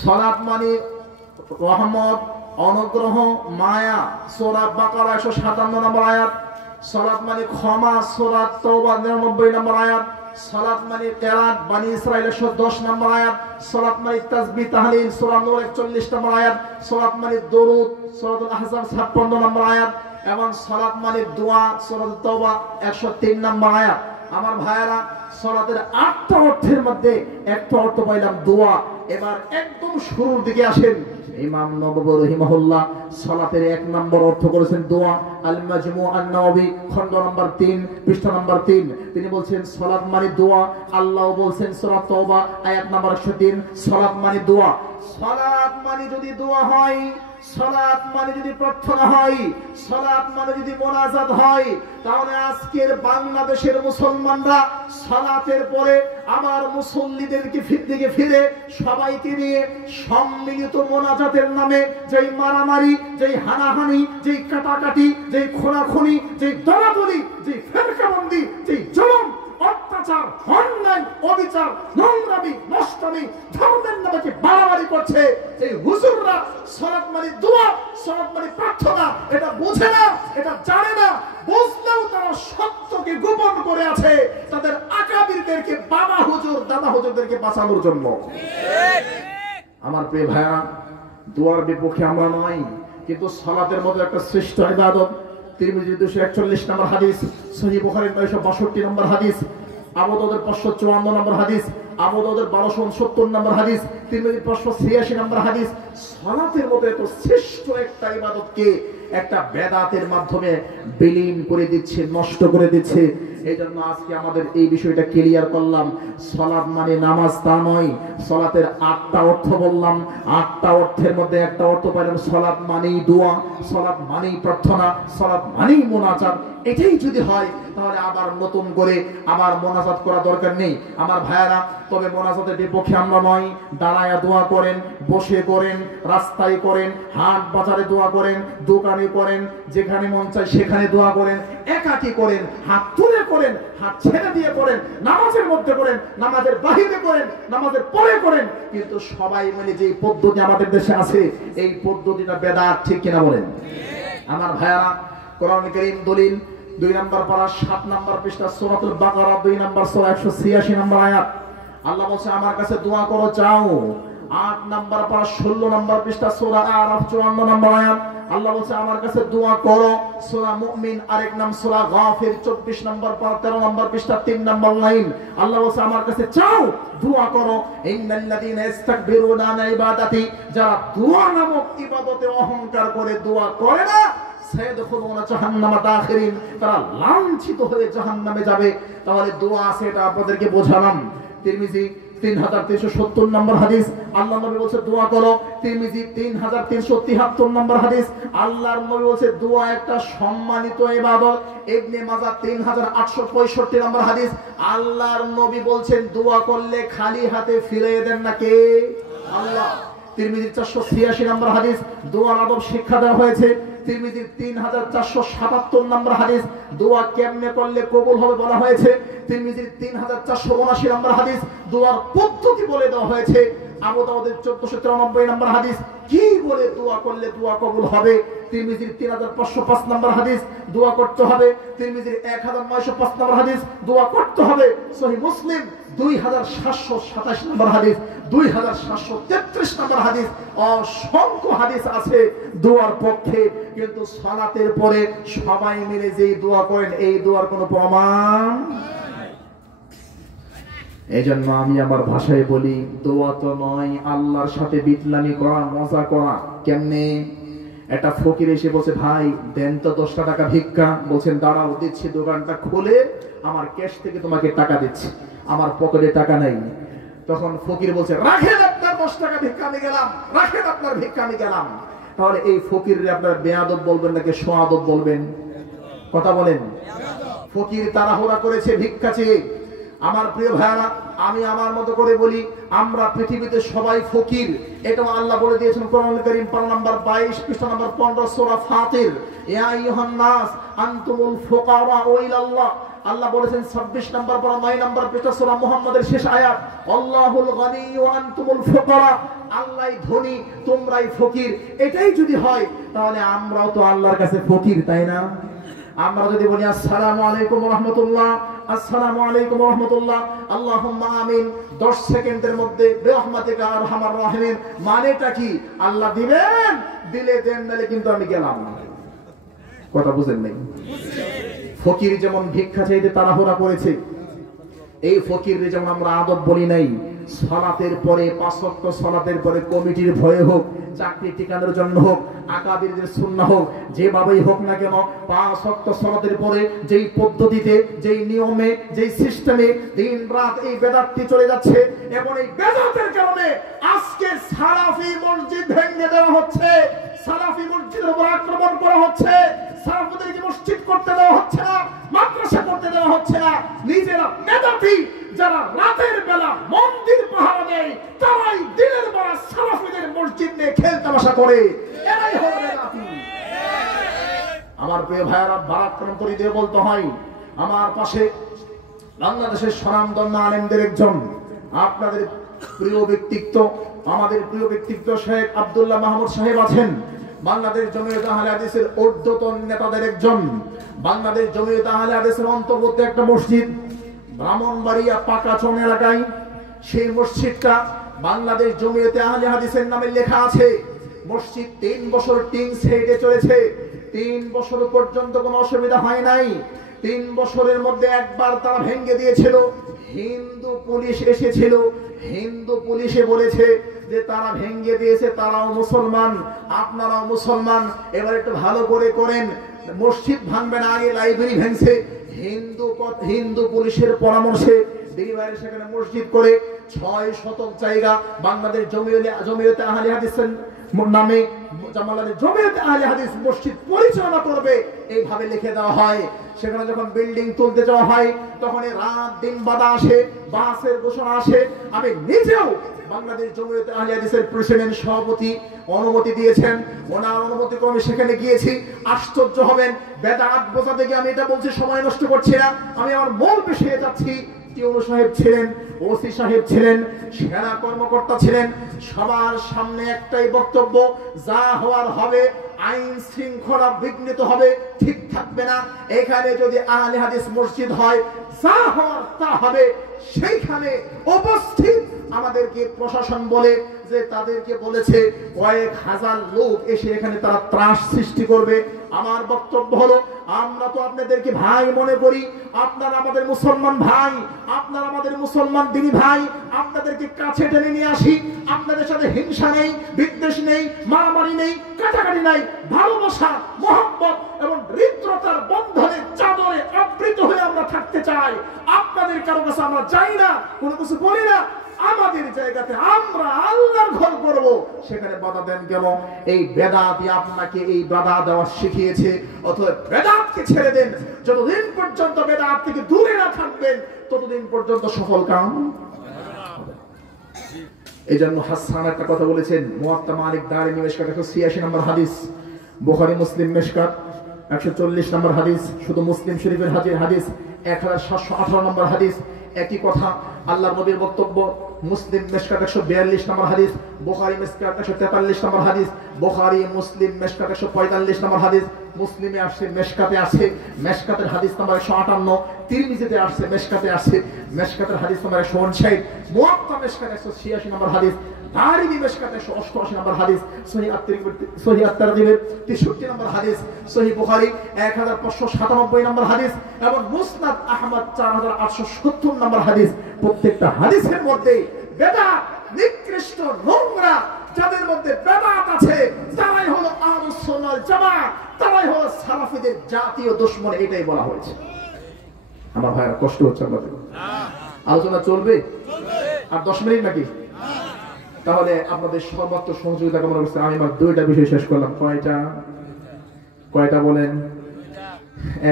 সালাত মানে রহমত, অনুগ্রহ, মায়া, সূরা বাকারা 157 নম্বর আয়াত। সালাত মানে ক্ষমা, সূরা তাওবা 99 নম্বর আয়াত। সালাত মানে কেরাত, বনি ইসরাইল 110 নম্বর আয়াত। সালাত মানে তাসবিহ তাহলিল, সূরা নূর 41 নম্বর আয়াত। সালাত মানে দরুদ, সূরাতুল আহজাব 56 নম্বর আয়াত। এবং সালাত মানে দোয়া, সূরা তাওবা 103 নম্বর আয়াত। আমার ভাইয়েরা, সালাতের 8টা অর্থের মধ্যে একটা অর্থ পাইলাম দোয়া। এবার একদম শুরুর দিকে আসেন, ইমাম নববী রাহিমাহুল্লাহ সালাতের 1 নম্বর অর্থ করেছেন দোয়া। আল মাজমু আন-নববী খণ্ড নম্বর 3 পৃষ্ঠা নম্বর 3, তিনি বলছেন সালাত মানে দোয়া। আল্লাহ বলছেন সূরা তাওবা আয়াত নম্বর 103, সালাত মানে দোয়া। সালাত মানে যদি দোয়া হয়, সালাত মানে যদি প্রার্থনা হয়, সালাত মানে যদি মোনাজাত হয়, তাহলে আজকের বাংলাদেশের মুসলমানরা সালাতের পরে আমার মুসল্লিদেরকে দিকে ফিরে সবাইকে নিয়ে সম্মিলিত মোনাজাতের নামে যেই মারামারি, যেই হানাহানি, যেই কাটাকাটি, যেই খোনাখুনি, যেই দলাদলি, যেই ফেরকাবন্দি, যেই জুলুম, অত্যাচার, অন্যায়, অবিচার, নোংরামি, নষ্টামি, ধর্মের নামে যে বাড়াবাড়ি করছে, এই হুজুররা সালাত মানে দোয়া, সালাত মানে প্রার্থনা, এটা বোঝে না, এটা জানে না। বুঝলেও তারা সত্যকে গোপন করে আছে তাদের আকাবিরদেরকে, বাবা হুজুর, দাদা হুজুরদেরকে বাঁচানোর জন্য। আমার প্রিয় ভাইরা, দোয়ার বিপক্ষে আমরা নয়, কিন্তু সালাতের মতো একটা শ্রেষ্ঠ ইবাদত। তিরমিজি 241 নম্বর হাদিস, সহিহ বুখারী 962 নম্বর হাদিস, আবু দাউদের 554 নম্বর হাদিস, আবু দাউদের 1270 নম্বর হাদিস, তিরমিজি 586 নম্বর হাদিস। সালাতের মতো এত শ্রেষ্ঠ একটা ইবাদতকে একটা বেদাতের মাধ্যমে বিলীন করে দিচ্ছে, নষ্ট করে দিচ্ছে। এই জন্য আজকে আমাদের এই বিষয়টা ক্লিয়ার করলাম। সালাত মানে নামাজ তা নয়। সালাতের 8টা অর্থ বললাম, 8টা অর্থের মধ্যে একটা অর্থ পাইলাম সালাত মানেই দোয়া, সালাত মানেই প্রার্থনা, সালাত মানেই মোনাজাত। এটাই যদি হয় তাহলে আবার নতুন করে আবার মোনাজাত করা দরকার নেই। আমার ভাইয়ারা, তবে মোনাজাতের বিপক্ষে আমরা নয়। দাঁড়ায়া দোয়া করেন, বসে করেন, রাস্তায় করেন, হাট বাজারে দোয়া করেন, দোকানে করেন, যেখানে মন চায় সেখানে দোয়া করেন, একাকী করেন, হাত তুলে করেন, হাত ছেড়ে দিয়ে করেন, নামাজের মধ্যে করেন, নামাজের বাহিরে করেন, নামাজের পরে করেন, কিন্তু সবাই মিলে যে পদ্ধতি আমাদের দেশে আছে, এই পদ্ধতিটা বেদাত, ঠিক কিনা বলেন? আমার ভাইয়ারা, কোরআন কারীম দলিল 2 নম্বর পারা 7 নম্বর পৃষ্ঠা সূরাতুল বাকারা 2 নম্বর সূরা 186 নম্বর আয়াত। আল্লাহ বলছে আমার কাছে দোয়া করো চাও। 8 নম্বর পারা 16 নম্বর পৃষ্ঠা সূরা আরাফ 54 নম্বর আয়াত। আল্লাহ বলছে আমার কাছে দোয়া করো। সূরা মুমিন আরেক নাম সূরা গাফির 24 নম্বর পারা 13 নম্বর পৃষ্ঠা 3 নম্বর লাইন। আল্লাহ বলছে আমার কাছে চাও, দোয়া করো। ইন্নাল্লাযীনা ইস্তাকবিরুনা আন ইবাদাতি, যারা দোয়া নামক ইবাদতে অহংকার করে দোয়া করে না, তারা লাঞ্ছিত হয়ে জাহান্নামে যাবে। তাহলে দোয়া আছে, এটা আপনাদেরকে বোঝালাম। তিরমিজি 3370 নম্বর হাদিস, আল্লাহর নবী বলেছে দোয়া করো। তিরমিজি 3373 নম্বর হাদিস, আল্লাহর নবী বলেছে দোয়া একটা সম্মানিত ইবাদত। ইবনে মাজাহ 3865 নম্বর হাদিস, আল্লাহর নবী বলছেন দোয়া করলে খালি হাতে ফিরিয়ে দেন না কে? আল্লাহ। তিরমিজি 486 নম্বর হাদিস, দোয়ার আদব শিক্ষা দেওয়া হয়েছে। তিরমিজির 3477 নম্বর হাদিস, দোয়া কেমনে করলে কবুল হবে বলা হয়েছে। তিরমিজির 3479 নম্বর হাদিস, দোয়ার পদ্ধতি বলে দেওয়া হয়েছে। আবু দাউদের 1493 নম্বর হাদিস, কি বলে দোয়া করলে দোয়া কবুল হবে। তিরমিজির 3505 নম্বর হাদিস, দোয়া করতে হবে। তিরমিজির 1905 নম্বর হাদিস, দোয়া করতে হবে। সহিহ মুসলিম 2727 নম্বর হাদিস, 2733 নম্বর হাদিস, অসংখ্য হাদিস আছে দোয়ার পক্ষে। কিন্তু সালাতের পরে সবাই মিলে যেই দোয়া করেন, এই দোয়ার কোনো প্রমাণ। এই জন্য আমি আমার ভাষায় বলি, দোয়া তো নয় আল্লাহর সাথে বিতলামি করা, মজা করা। কেমনে? একটা ফকির এসে বলছে, ভাই দেন তো 10টা টাকা ভিক্ষা। বলছেন দাঁড়াও দিচ্ছি, দোকানটা খুলে আমার ক্যাশ থেকে তোমাকে টাকা দিচ্ছি, আমার পকেটে টাকা নাই। তখন ফকির বলছে, রাখেন আপনার 10 টাকা ভিক্ষা, আমি গেলাম, রাখেন আপনার ভিক্ষা, আমি গেলাম। তাহলে এই ফকিররে আপনার বেয়াদব বলবেন নাকি সোয়াদব বলবেন? কথা বলেন। ফকির তাড়াহুড়া করেছে ভিক্ষা চেয়ে। আমার প্রিয় ভাইরা, আমি আমার মতো করে বলি, আমরা পৃথিবীতে সবাই ফকির। এটাও আল্লাহ বলে দিয়েছেন কোরআনুল কারীম পারা নাম্বার 22 পৃষ্ঠা নাম্বার 15 সূরা ফাতির, ইয়া আইয়ুহান নাস আনতুমুল ফুকারা ইলাল্লাহ। আল্লাহ বলেছেন 26 নাম্বার পারা 9 নাম্বার পৃষ্ঠা সূরা মুহাম্মাদের শেষ আয়াত, আল্লাহুল গনি ওয়া আনতুমুল ফুকারা, আল্লাহই ধনী তোমরাই ফকির। এটাই যদি হয় তাহলে আমরাও তো আল্লাহর কাছে ফকির, তাই না? আমরা যদি বলি আসসালামু আলাইকুম ওয়া রাহমাতুল্লাহ, আসসালামু আলাইকুম ওয়া রাহমাতুল্লাহ, আল্লাহুম্মা আমিন, 10 সেকেন্ডের মধ্যে বিরহমাতিকা আরহামার রাহিমিন, মানেটা কি? আল্লাহ দিবেন, দিলে দেন, নালে কিন্তু আমি গেলাম। কথা বুঝেন নাই? ফকির যেমন ভিক্ষা চাইতে তাড়াহুড়া করেছে, এই ফকিররে যেমন আমরা আদব বলি নাই। সালাতের পরে 5 ওয়াক্ত সালাতের পরে কমিটির ভয়ে হোক, চাকরি টিকানোর জন্য হোক, আকাবিরদের সুন্নাহ হোক, যেভাবেই হোক না কেন, 5 ওয়াক্ত সালাতের পরে যেই পদ্ধতিতে, যেই নিয়মে, যেই সিস্টেমে দিন রাত এই বেদাতটি চলে যাচ্ছে, এবং এই বেদাতের কারণে আজকে সালাফি মসজিদ ভেঙে দেওয়া হচ্ছে, সালাফি মসজিদের উপর আক্রমণ করা হচ্ছে, সালাফিদেরকে মসজিদ করতে দেওয়া হচ্ছে না, মাদ্রাসা করতে দেওয়া হচ্ছে না। নিজেরা বেদাতি, যারা রাতের বেলা মন্দির পাহারা দেয়, তারাই দিনের বেলা সালাফিদের মসজিদ নিয়ে খেল তামাশা করে, এরাই হলো বেদাতি। আমার প্রিয় ভাইয়েরা, বারাক্রম করে দিয়ে বলতে হয়, আমার পাশে বাংলাদেশের স্বনামধন্য আলেমদের একজন, আপনাদের প্রিয় ব্যক্তিত্ব, আমাদের প্রিয় ব্যক্তিত্ব শেখ আব্দুল্লাহ মাহমুদ সাহেব আছেন। বাংলাদেশ জমিয়ত আহলে হাদিসের ঊর্ধ্বতন নেতাদের একজন। বাংলাদেশ জমিয়ত আহলে হাদিসের অন্তর্গত একটা মসজিদ ব্রাহ্মণবাড়িয়া পাকাচং এলাকায়, সেই মসজিদটা বাংলাদেশ জমিয়তে আহলে হাদিসের নামে লেখা আছে। মসজিদ 3 বছর টিন সেটে চলেছে, 3 বছর পর্যন্ত কোনো অসুবিধা হয় নাই। 3 বছরের মধ্যে একবার তারা ভেঙে দিয়েছিল। হিন্দু পুলিশ এসেছিল, হিন্দু পুলিশে বলেছে যে তারা ভেঙে দিয়েছে, তারাও মুসলমান, আপনারাও মুসলমান, এবার একটু ভালো করে করেন, মসজিদ ভাঙবে না, আগে লাইব্রেরি ভেঙছে। হিন্দু পুলিশের পরামর্শে দিদিভাইয়ের সেখানে মসজিদ করে 6 শতক জায়গা বাংলাদেশ জমিয়তে আহলে হাদিসের নামে বাংলাদেশ জমিয়তে আহলে হাদিস মসজিদ পরিচালনা করবে, এইভাবে লিখে দেওয়া হয়। সেখানে যখন বিল্ডিং তুলতে যাওয়া হয়, তখন রাত দিন বাধা আসে, বাসের ঘোষণা আসে। আমি নিজেও বাংলাদেশ জমিয়তে আহলে হাদিসের প্রেসিডেন্ট সভাপতি অনুমতি দিয়েছেন, ওনার অনুমতি ক্রমে সেখানে গিয়েছি। আশ্চর্য হবেন, বেদাত বোঝাতে গিয়ে আমি এটা বলছি, সময় নষ্ট করছি না, আমি আমার মূল বিষয়ে যাচ্ছি। টিউনো সাহেব ছিলেন, ওসি সাহেব ছিলেন, সেনা কর্মকর্তা ছিলেন, সবার সামনে একটাই বক্তব্য, যা হওয়ার হবে, আইন শৃঙ্খলা বিঘ্নিত হবে, ঠিক থাকবে না। এখানে যদি আহলে হাদিস মসজিদ হয়, যা হওয়ার তা হবে। সেইখানে উপস্থিত আমাদেরকে প্রশাসন বলে যে তাদেরকে বলেছে কয়েক হাজার লোক এসে এখানে তারা ত্রাস সৃষ্টি করবে। আমার বক্তব্য হলো, আমরা তো আপনাদেরকে ভাই মনে করি, আপনারা আমাদের মুসলমান ভাই, আপনারা আমাদের মুসলমান দিনী ভাই, আপনাদেরকে কাছে টেনে নিয়ে আসি। আপনাদের সাথে হিংসা নেই, বিদ্বেষ নেই, মারামারি নেই, কাটাকাটি নাই, ভালোবাসা, মহব্বত এবং হৃদ্রতার বন্ধনে চাদরে আবৃত হয়ে আমরা থাকতে চাই। আপনাদের কারো কাছে আমরা যাই না, কোনো কিছু বলি না, আমাদের জায়গাতে আমরা আল্লাহর ঘর করব, সেখানে বাধা দেন কেন? এই বেদাতই আপনাকে এই বাধা দেওয়া শিখিয়েছে। অতএব বেদাতকে ছেড়ে দেন, যতদিন পর্যন্ত বেদাত থেকে দূরে না থাকবেন ততদিন পর্যন্ত সফল কাম। এই জন্য হাসান একটা কথা বলেছেন, মুয়াত্তা মালিক দারিমি মিশকাত 186 নম্বর হাদিস, বুখারী মুসলিম মিশকাত 140 নম্বর হাদিস, শুধু মুসলিম শরীফের হাদিস 1718 নম্বর হাদিস। একই কথা আল্লাহর নবীর বক্তব্য, মুসলিম মিশকাত 142 নম্বর হাদিস, বুখারী মিশকাত 143 নম্বর হাদিস, বুখারী মুসলিম মিশকাত 145 নম্বর হাদিস। মুসলিমে আসছে, মিশকাতে আছে, মিশকাতের হাদিস নাম্বার 158, তিরমিজিতে আসছে, মিশকাতে আসছে, মিশকাতের হাদিস নাম্বার 159, মুয়াত্তা মিশকাত 186 নম্বর হাদিস, দারিমি মিশকাত 188 নম্বর হাদিস, সহিহ আত-তিরমিজির 63 নম্বর হাদিস, সহিহ বুখারী 1597 নম্বর হাদিস এবং মুসনাদ আহমদ 4870 নম্বর হাদিস। প্রত্যেকটা হাদিসের মধ্যে বেদাত, নিকৃষ্ট, নোংরা যাদের মধ্যে বেদাত আছে, তারাই হলো আহলুস সুন্নাহ ওয়াল জামাত, তারাই হলো সালাফিদের জাতীয় দুশমন, এটাই বলা হয়েছে। আমার ভাইরা কষ্ট হচ্ছে আপনাদের? আলোচনা চলবে আর 10 মিনিট নাকি? তাহলে আপনাদের সর্বোচ্চ সহযোগিতা কামনা করছি। আমি আমার 2টা বিষয় শেষ করলাম। কয়টা বলেন?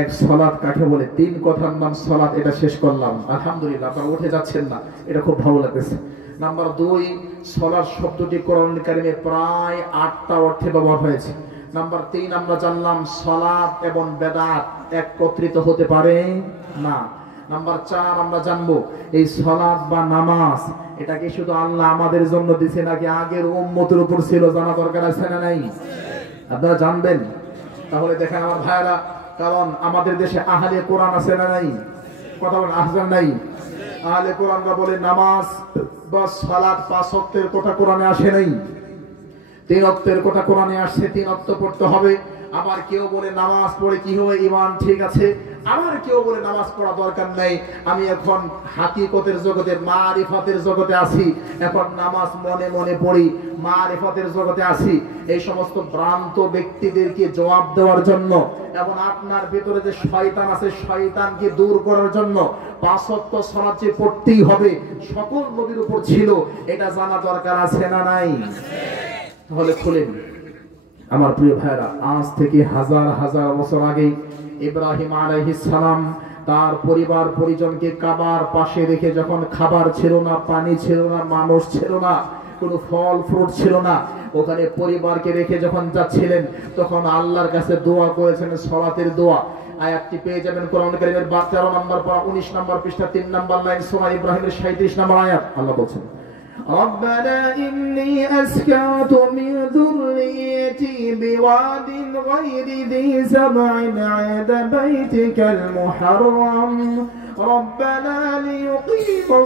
এক, সালাত কাকে বলে? 3 কথার নাম সালাত, এটা শেষ করলাম। আলহামদুলিল্লাহ, আপনারা উঠে যাচ্ছেন না, এটা খুব ভালো লাগতেছে। নাম্বার 2, সালাত শব্দটি কোরআন কারীমে প্রায় 8টা অর্থে ব্যবহার হয়েছে। নাম্বার 3, আমরা জানলাম সালাত এবং বেদাত একত্রিত হতে পারে না। নাম্বার 4, আমরা জানবো এই সালাত বা নামাজ এটা কি শুধু আল্লাহ আমাদের জন্য দিয়েছে নাকি আগের উম্মতের উপর ছিল? জানা দরকার আছে না নাই? আপনারা জানবেন। তাহলে দেখেন আমার ভাইরা, কারণ আমাদের দেশে আহলে কোরআন আছে না নাই? কথা বলেন, আহজান নাই? আহলে কোরআনরা বলে নামাজ বা সালাত 5 ওয়াক্তের কথা কোরআনে আসে নাই, 3 ওয়াক্তের কথা কোরআনে আসছে, 3 ওয়াক্ত পড়তে হবে। আবার কেউ বলে নামাজ পড়ে কি হবে, ঈমান ঠিক আছে। আবার কেউ বলে নামাজ পড়া দরকার নাই, আমি এখন হাকিকতের জগতে, মারিফাতের জগতে আছি, এখন নামাজ মনে মনে পড়ি, মারিফাতের জগতে আছি। এই সমস্ত ভ্রান্ত ব্যক্তিদেরকে জবাব দেওয়ার জন্য এবং আপনার ভিতরে যে শয়তান আছে, শয়তানকে দূর করার জন্য 5 ওয়াক্ত সালাত যে পড়তেই হবে, সকল নবীর উপর ছিল, এটা জানা দরকার আছে না নাই? তাহলে খুলেন আমার প্রিয় ভাইরা, আজ থেকে হাজার হাজার বছর আগে ইব্রাহিম আলাইহিস সালাম তার পরিবার পরিজনকে কাবার পাশে রেখে, যখন খাবার ছিল না, পানি ছিল না, মানুষ ছিল না, কোনো ফল ফ্রুট ছিল না, ওখানে পরিবারকে রেখে যখন যাচ্ছিলেন, তখন আল্লাহর কাছে দোয়া করেছেন, সালাতের দোয়া। আয়াতটি পেয়ে যাবেন কোরআন কারীমের 13 নম্বর পারা 19 নম্বর পৃষ্ঠা 3 নম্বর লাইন, সূরা ইব্রাহিমের 37 নম্বর আয়াত। আল্লাহ বলছেন, ربنا إني أسكنت من ذريتي بواد غير ذي زرع عند بيتك المحرم ربنا ليقيموا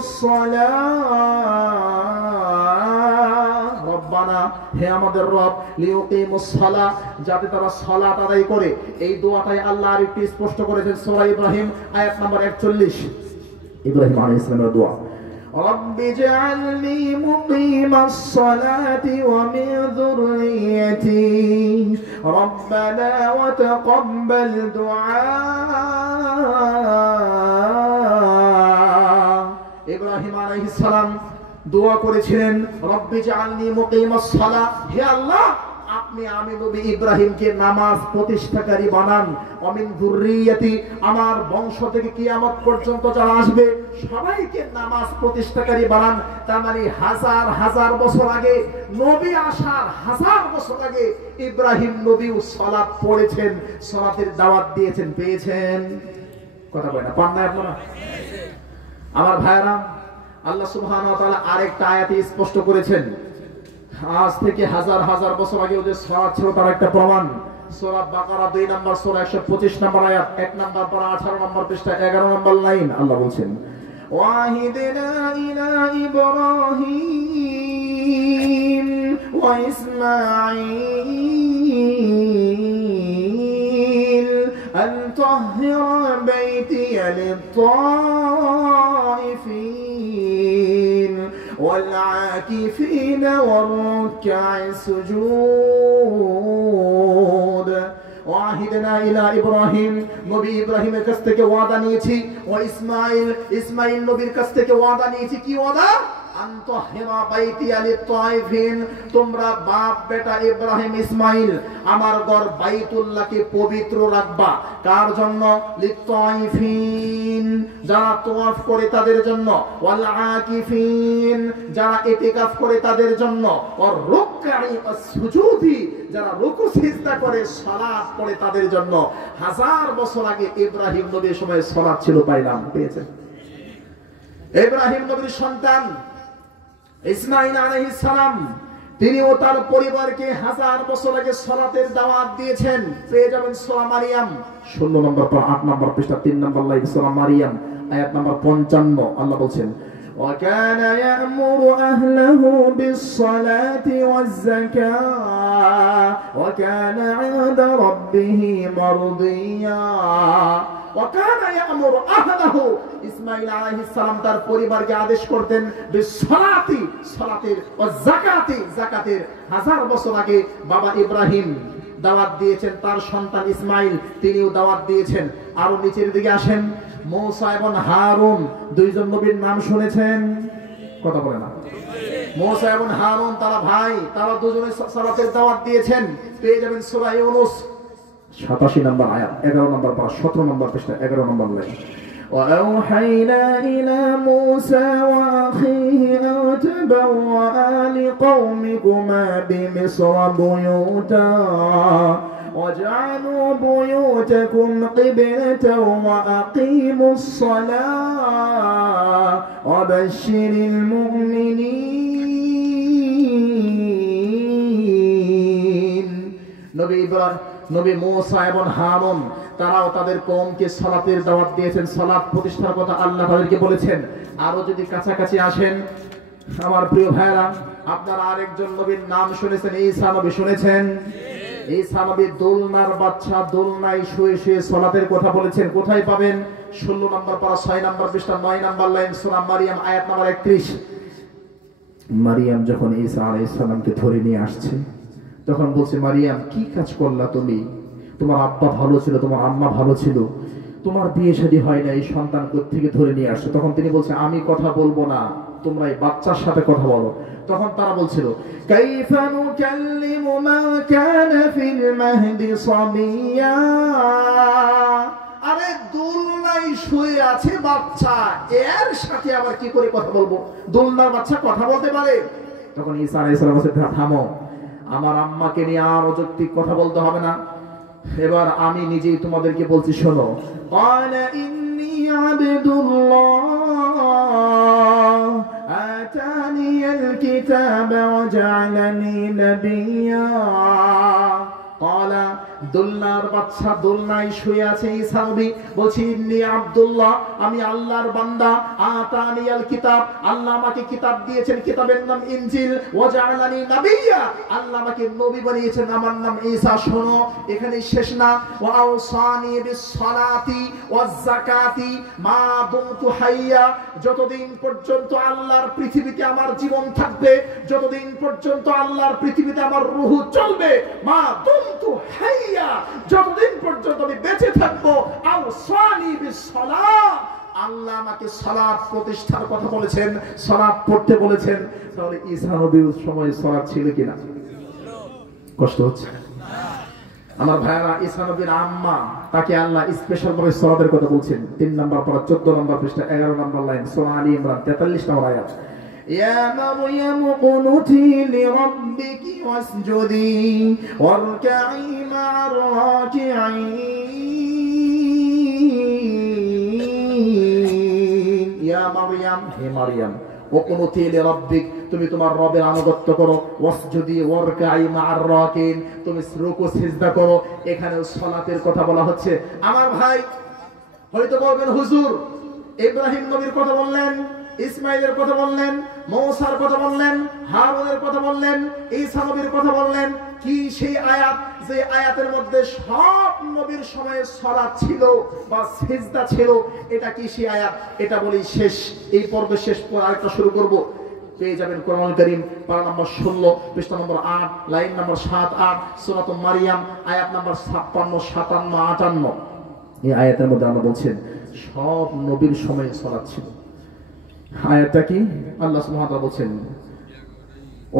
الصلاة ربنا হে আমাদের রব লিউকিমুস সালাহ, যাতে তারা সালাত আদায় করে। এই দোয়াটাই আল্লাহ আরেকটু স্পষ্ট করেছেন সূরা ইব্রাহিম আয়াত নম্বর 41, ইব্রাহিম আলাইহিস সালামের দোয়া। رب اجعلني مقيم الصلاة ومن ذريتي ربنا وتقبل دعاء। ইব্রাহিম আলাইহিস সালাম দোয়া করেছিলেন, রব্বি জাআলনি মুকিমাস সালাহ, হে আল্লাহ আপনি আমি নবী ইব্রাহিমকে নামাজ প্রতিষ্ঠাকারী বানান, অমিন যুররিয়াতি, আমার বংশ থেকে কিয়ামত পর্যন্ত যারা আসবে সবাইকে নামাজ প্রতিষ্ঠাকারী বানান। তার মানে হাজার হাজার বছর আগে, নবী আসার হাজার বছর আগে ইব্রাহিম নবীও সালাত পড়েছেন, সালাতের দাওয়াত দিয়েছেন, পেয়েছেন? কথা বলেন না, পান না আপনারা? আমার ভাইরা, আল্লাহ সুবহানাহু ওয়া তাআলা আরেকটা আয়াতে স্পষ্ট করেছেন, আজ থেকে হাজার হাজার বছর আগে ওদের সালাত ছিল তার একটা প্রমাণ। সূরা বাকারা 2 নম্বর সূরা 125 নম্বর আয়াত, 1 নম্বর পারা 18 নম্বর পৃষ্ঠা 11 নম্বর লাইন। আল্লাহ বলছেন, ওয়াহিদনা ইলা ইব্রাহিম ওয়া ইসমাঈল আন তাহহিরা বাইতিয়া লিত-তাইফিন والعاكفين والركع السجود ওয়াহিদনা ইলা ইব্রাহিম, নবী ইব্রাহিমের কাছ থেকে ওয়াদা নিয়েছি, ও ইসমাঈল, ইসমাঈল নবীর কাছ থেকে ওয়াদা নিয়েছি। কি ওয়াদা? আনতাহিরা বাইতিয়া লিত-তাইফিন, তোমরা বাপ বেটা ইব্রাহিম ইসমাঈল আমার ঘর বাইতুল্লাহকে পবিত্র রাখবা। কার জন্য? লিত-তাইফিন, যারা তাওয়াফ করে তাদের জন্য, ওয়াল আকিফিন, যারা ইতিকাফ করে তাদের জন্য, ওয়ার রুকআই আস-সুজুদি, যারা রুকু সিজদা করে সালাত পড়ে তাদের জন্য। হাজার বছর আগে ইব্রাহিম নবীর সময় সালাত ছিল, পাইলাম, পেয়েছেন? ইব্রাহিম নবীর সন্তান ইসমাঈল আলাইহিস সালাম, তিনিও তার পরিবারকে হাজার বছর আগে সালাতের দাওয়াত দিয়েছেন, পেয়ে যাবেন সূরা মারিয়াম 16 নম্বর পর 8 নম্বর পৃষ্ঠা 3 নম্বর লাইন, সূরা মারিয়াম আয়াত নম্বর 55। আল্লাহ বলছেন, وكان يأمر أهله بالصلاة والزكاة وكان عند ربه مرضيا وكان يأمر أهله আহলাহু, ইসমাঈল আলাইহিস সালাম তার পরিবারকে আদেশ করতেন বিসসালাতি, সালাতের, ওয়া যাকাতি, যাকাতের। 1000 বছর আগে বাবা ইব্রাহিম দাওয়াত দিয়েছেন, তার সন্তান ইসমাঈল তিনিও দাওয়াত দিয়েছেন। আরো নিচের দিকে আসেন, মূসা এবং হারুন, দুইজন নবীর নাম শুনেছেন? কথা বলে না। মূসা এবং হারুন তারা ভাই, তারা দুজনে সালাতের দাওয়াত দিয়েছেন। পেয়ে যাবেন সূরা ইউনূস 87 নম্বর আয়াত, 11 নম্বর পারা, 17 নম্বর পৃষ্ঠা, 11 নম্বর লাইন। وأوحينا إلى موسى وأخيه أن تبوأ لقومكما بمصر بيوتا واجعلوا بيوتكم قبلة وأقيموا الصلاة وبشر المؤمنين। নবী মূসা এবং হারুন তারাও তাদের কওমকে সালাতের দাওয়াত দিয়েছেন, সালাত প্রতিষ্ঠার কথা আল্লাহ তাদেরকে বলেছেন। আরো যদি কাছাকাছি আসেন আমার প্রিয় ভাইরা, আপনারা আরেকজন নবীর নাম শুনেছেন, ঈসা নবী শুনেছেন? ঈসা নবী দোলনার বাচ্চা, দোলনায় শুয়ে শুয়ে সালাতের কথা বলেছেন। কোথায় পাবেন? 16 নম্বর পারা, 6 নম্বর পৃষ্ঠা, 9 নম্বর লাইন, সূরা মারিয়াম আয়াত নম্বর 31। মারিয়াম যখন ঈসা আলাইহিস সালামকে ধরে নিয়ে আসছে, তখন বলছে, মারিয়াম কি কাজ করলা তুমি? তোমার আব্বা ভালো ছিল, তোমার আম্মা ভালো ছিল, তোমার বিয়ে শাদী হয় না, এই সন্তান কোত্থেকে ধরে নিয়ে আসছো? তখন তিনি বলছে, আমি কথা বলবো না, তোমরা এই বাচ্চার সাথে কথা বলো। তখন তারা বলছিল, কাইফা নুকাল্লিমু মান কানা ফিল মাহদি সাবিয়া। আরে দোলনায় শুয়ে আছে বাচ্চা, এর সাথে আবার কি করে কথা বলবো? দোলনার বাচ্চা কথা বলতে পারে? তখন ঈসা আলাইহিস সালাম বলছে, থামো, আমার আম্মাকে নিয়ে আর অযৌক্তিক কথা বলতে হবে না, এবার আমি নিজেই তোমাদেরকে বলছি, শোনো। ক্বালা ইন্নী আবদুল্লাহ আতানিয়াল কিতাবা ওয়া জাআলানি নাবিয়্যা। ক্বালা, দোলনার বাচ্চা দোলনায় শুয়ে আছে ঈসা নবী বলছি, ইন্নী আব্দুল্লাহ, আমি আল্লাহর বান্দা, আতানিয়াল কিতাব, আল্লাহ আমাকে কিতাব দিয়েছেন, কিতাবের নাম ইনজিল, ওয়া জাআলানি নাবিয়্যা, আল্লাহ আমাকে নবী বানিয়েছেন, আমার নাম ঈসা। শোনো, এখানে শেষ না। ওয়া আওসানি বিসসালাতি ওয়াজ যাকাতি মা দুমতু হাইয়া, যতদিন পর্যন্ত আল্লাহর পৃথিবীতে আমার জীবন থাকবে, যতদিন পর্যন্ত আল্লাহর পৃথিবীতে আমার রূহ চলবে, মা দুমতু হাইয়া, যতদিন পর্যন্ত আমি বেঁচে থাকবো, আওসানি বিসসালাহ, আল্লাহ আমাকে সালাত প্রতিষ্ঠার কথা বলেছেন, সালাত পড়তে বলেছেন। তাহলে ঈসা নবীর সময় সালাত ছিল কিনা? কষ্ট হচ্ছে আমার ভাইরা। ঈসা নবীর আম্মা, তাকে আল্লাহ স্পেশাল ভাবে সালাতের কথা বলছেন। 3 নম্বর পারা, 14 নম্বর পৃষ্ঠা, 11 নম্বর লাইন, সূরা আলী ইমরান 43 নম্বর আয়াত। ইয়া মারইয়াম কুনুতি লিরাব্বিকি ওয়াসজুদি ওয়ারকাই মা'আর রাকিঈন। ইয়া মারইয়াম, হে মারইয়াম, ওকুনুতি লিরাব্বিক, তুমি তোমার রবের আনুগত্য করো, ওয়াসজুদি ওয়ারকাই মা'আর রাকিঈন, তুমি রুকু সিজদা করো। এখানেও সালাতের কথা বলা হচ্ছে। আমার ভাই হয়তো বলবেন, হুজুর ইব্রাহিম নবীর কথা বললেন, ইসমাইলের কথা বললেন, মূসার কথা বললেন, হারুনের কথা বললেন, ঈসা নবীর কথা বললেন, কি সেই আয়াত যে আয়াতের মধ্যে সব নবীর সময়ে সালাত ছিল বা সিজদা ছিল? এটা কি সেই আয়াত? এটা বলি শেষ, এই পর্বের শেষ পর আরেকটা শুরু করব। পেয়ে যাবেন কোরআনুল কারীম পারা নম্বর 16 পৃষ্ঠা নম্বর 8 লাইন নম্বর 7-8, সূরা মারিয়াম আয়াত নম্বর 56, 57, 58। এই আয়াতের মধ্যে আল্লাহ বলছেন সব নবীর সময়ে সালাত ছিল। আয়াতটা কি? আল্লাহ সুবহানাহু ওয়া তাআলা বলছেন,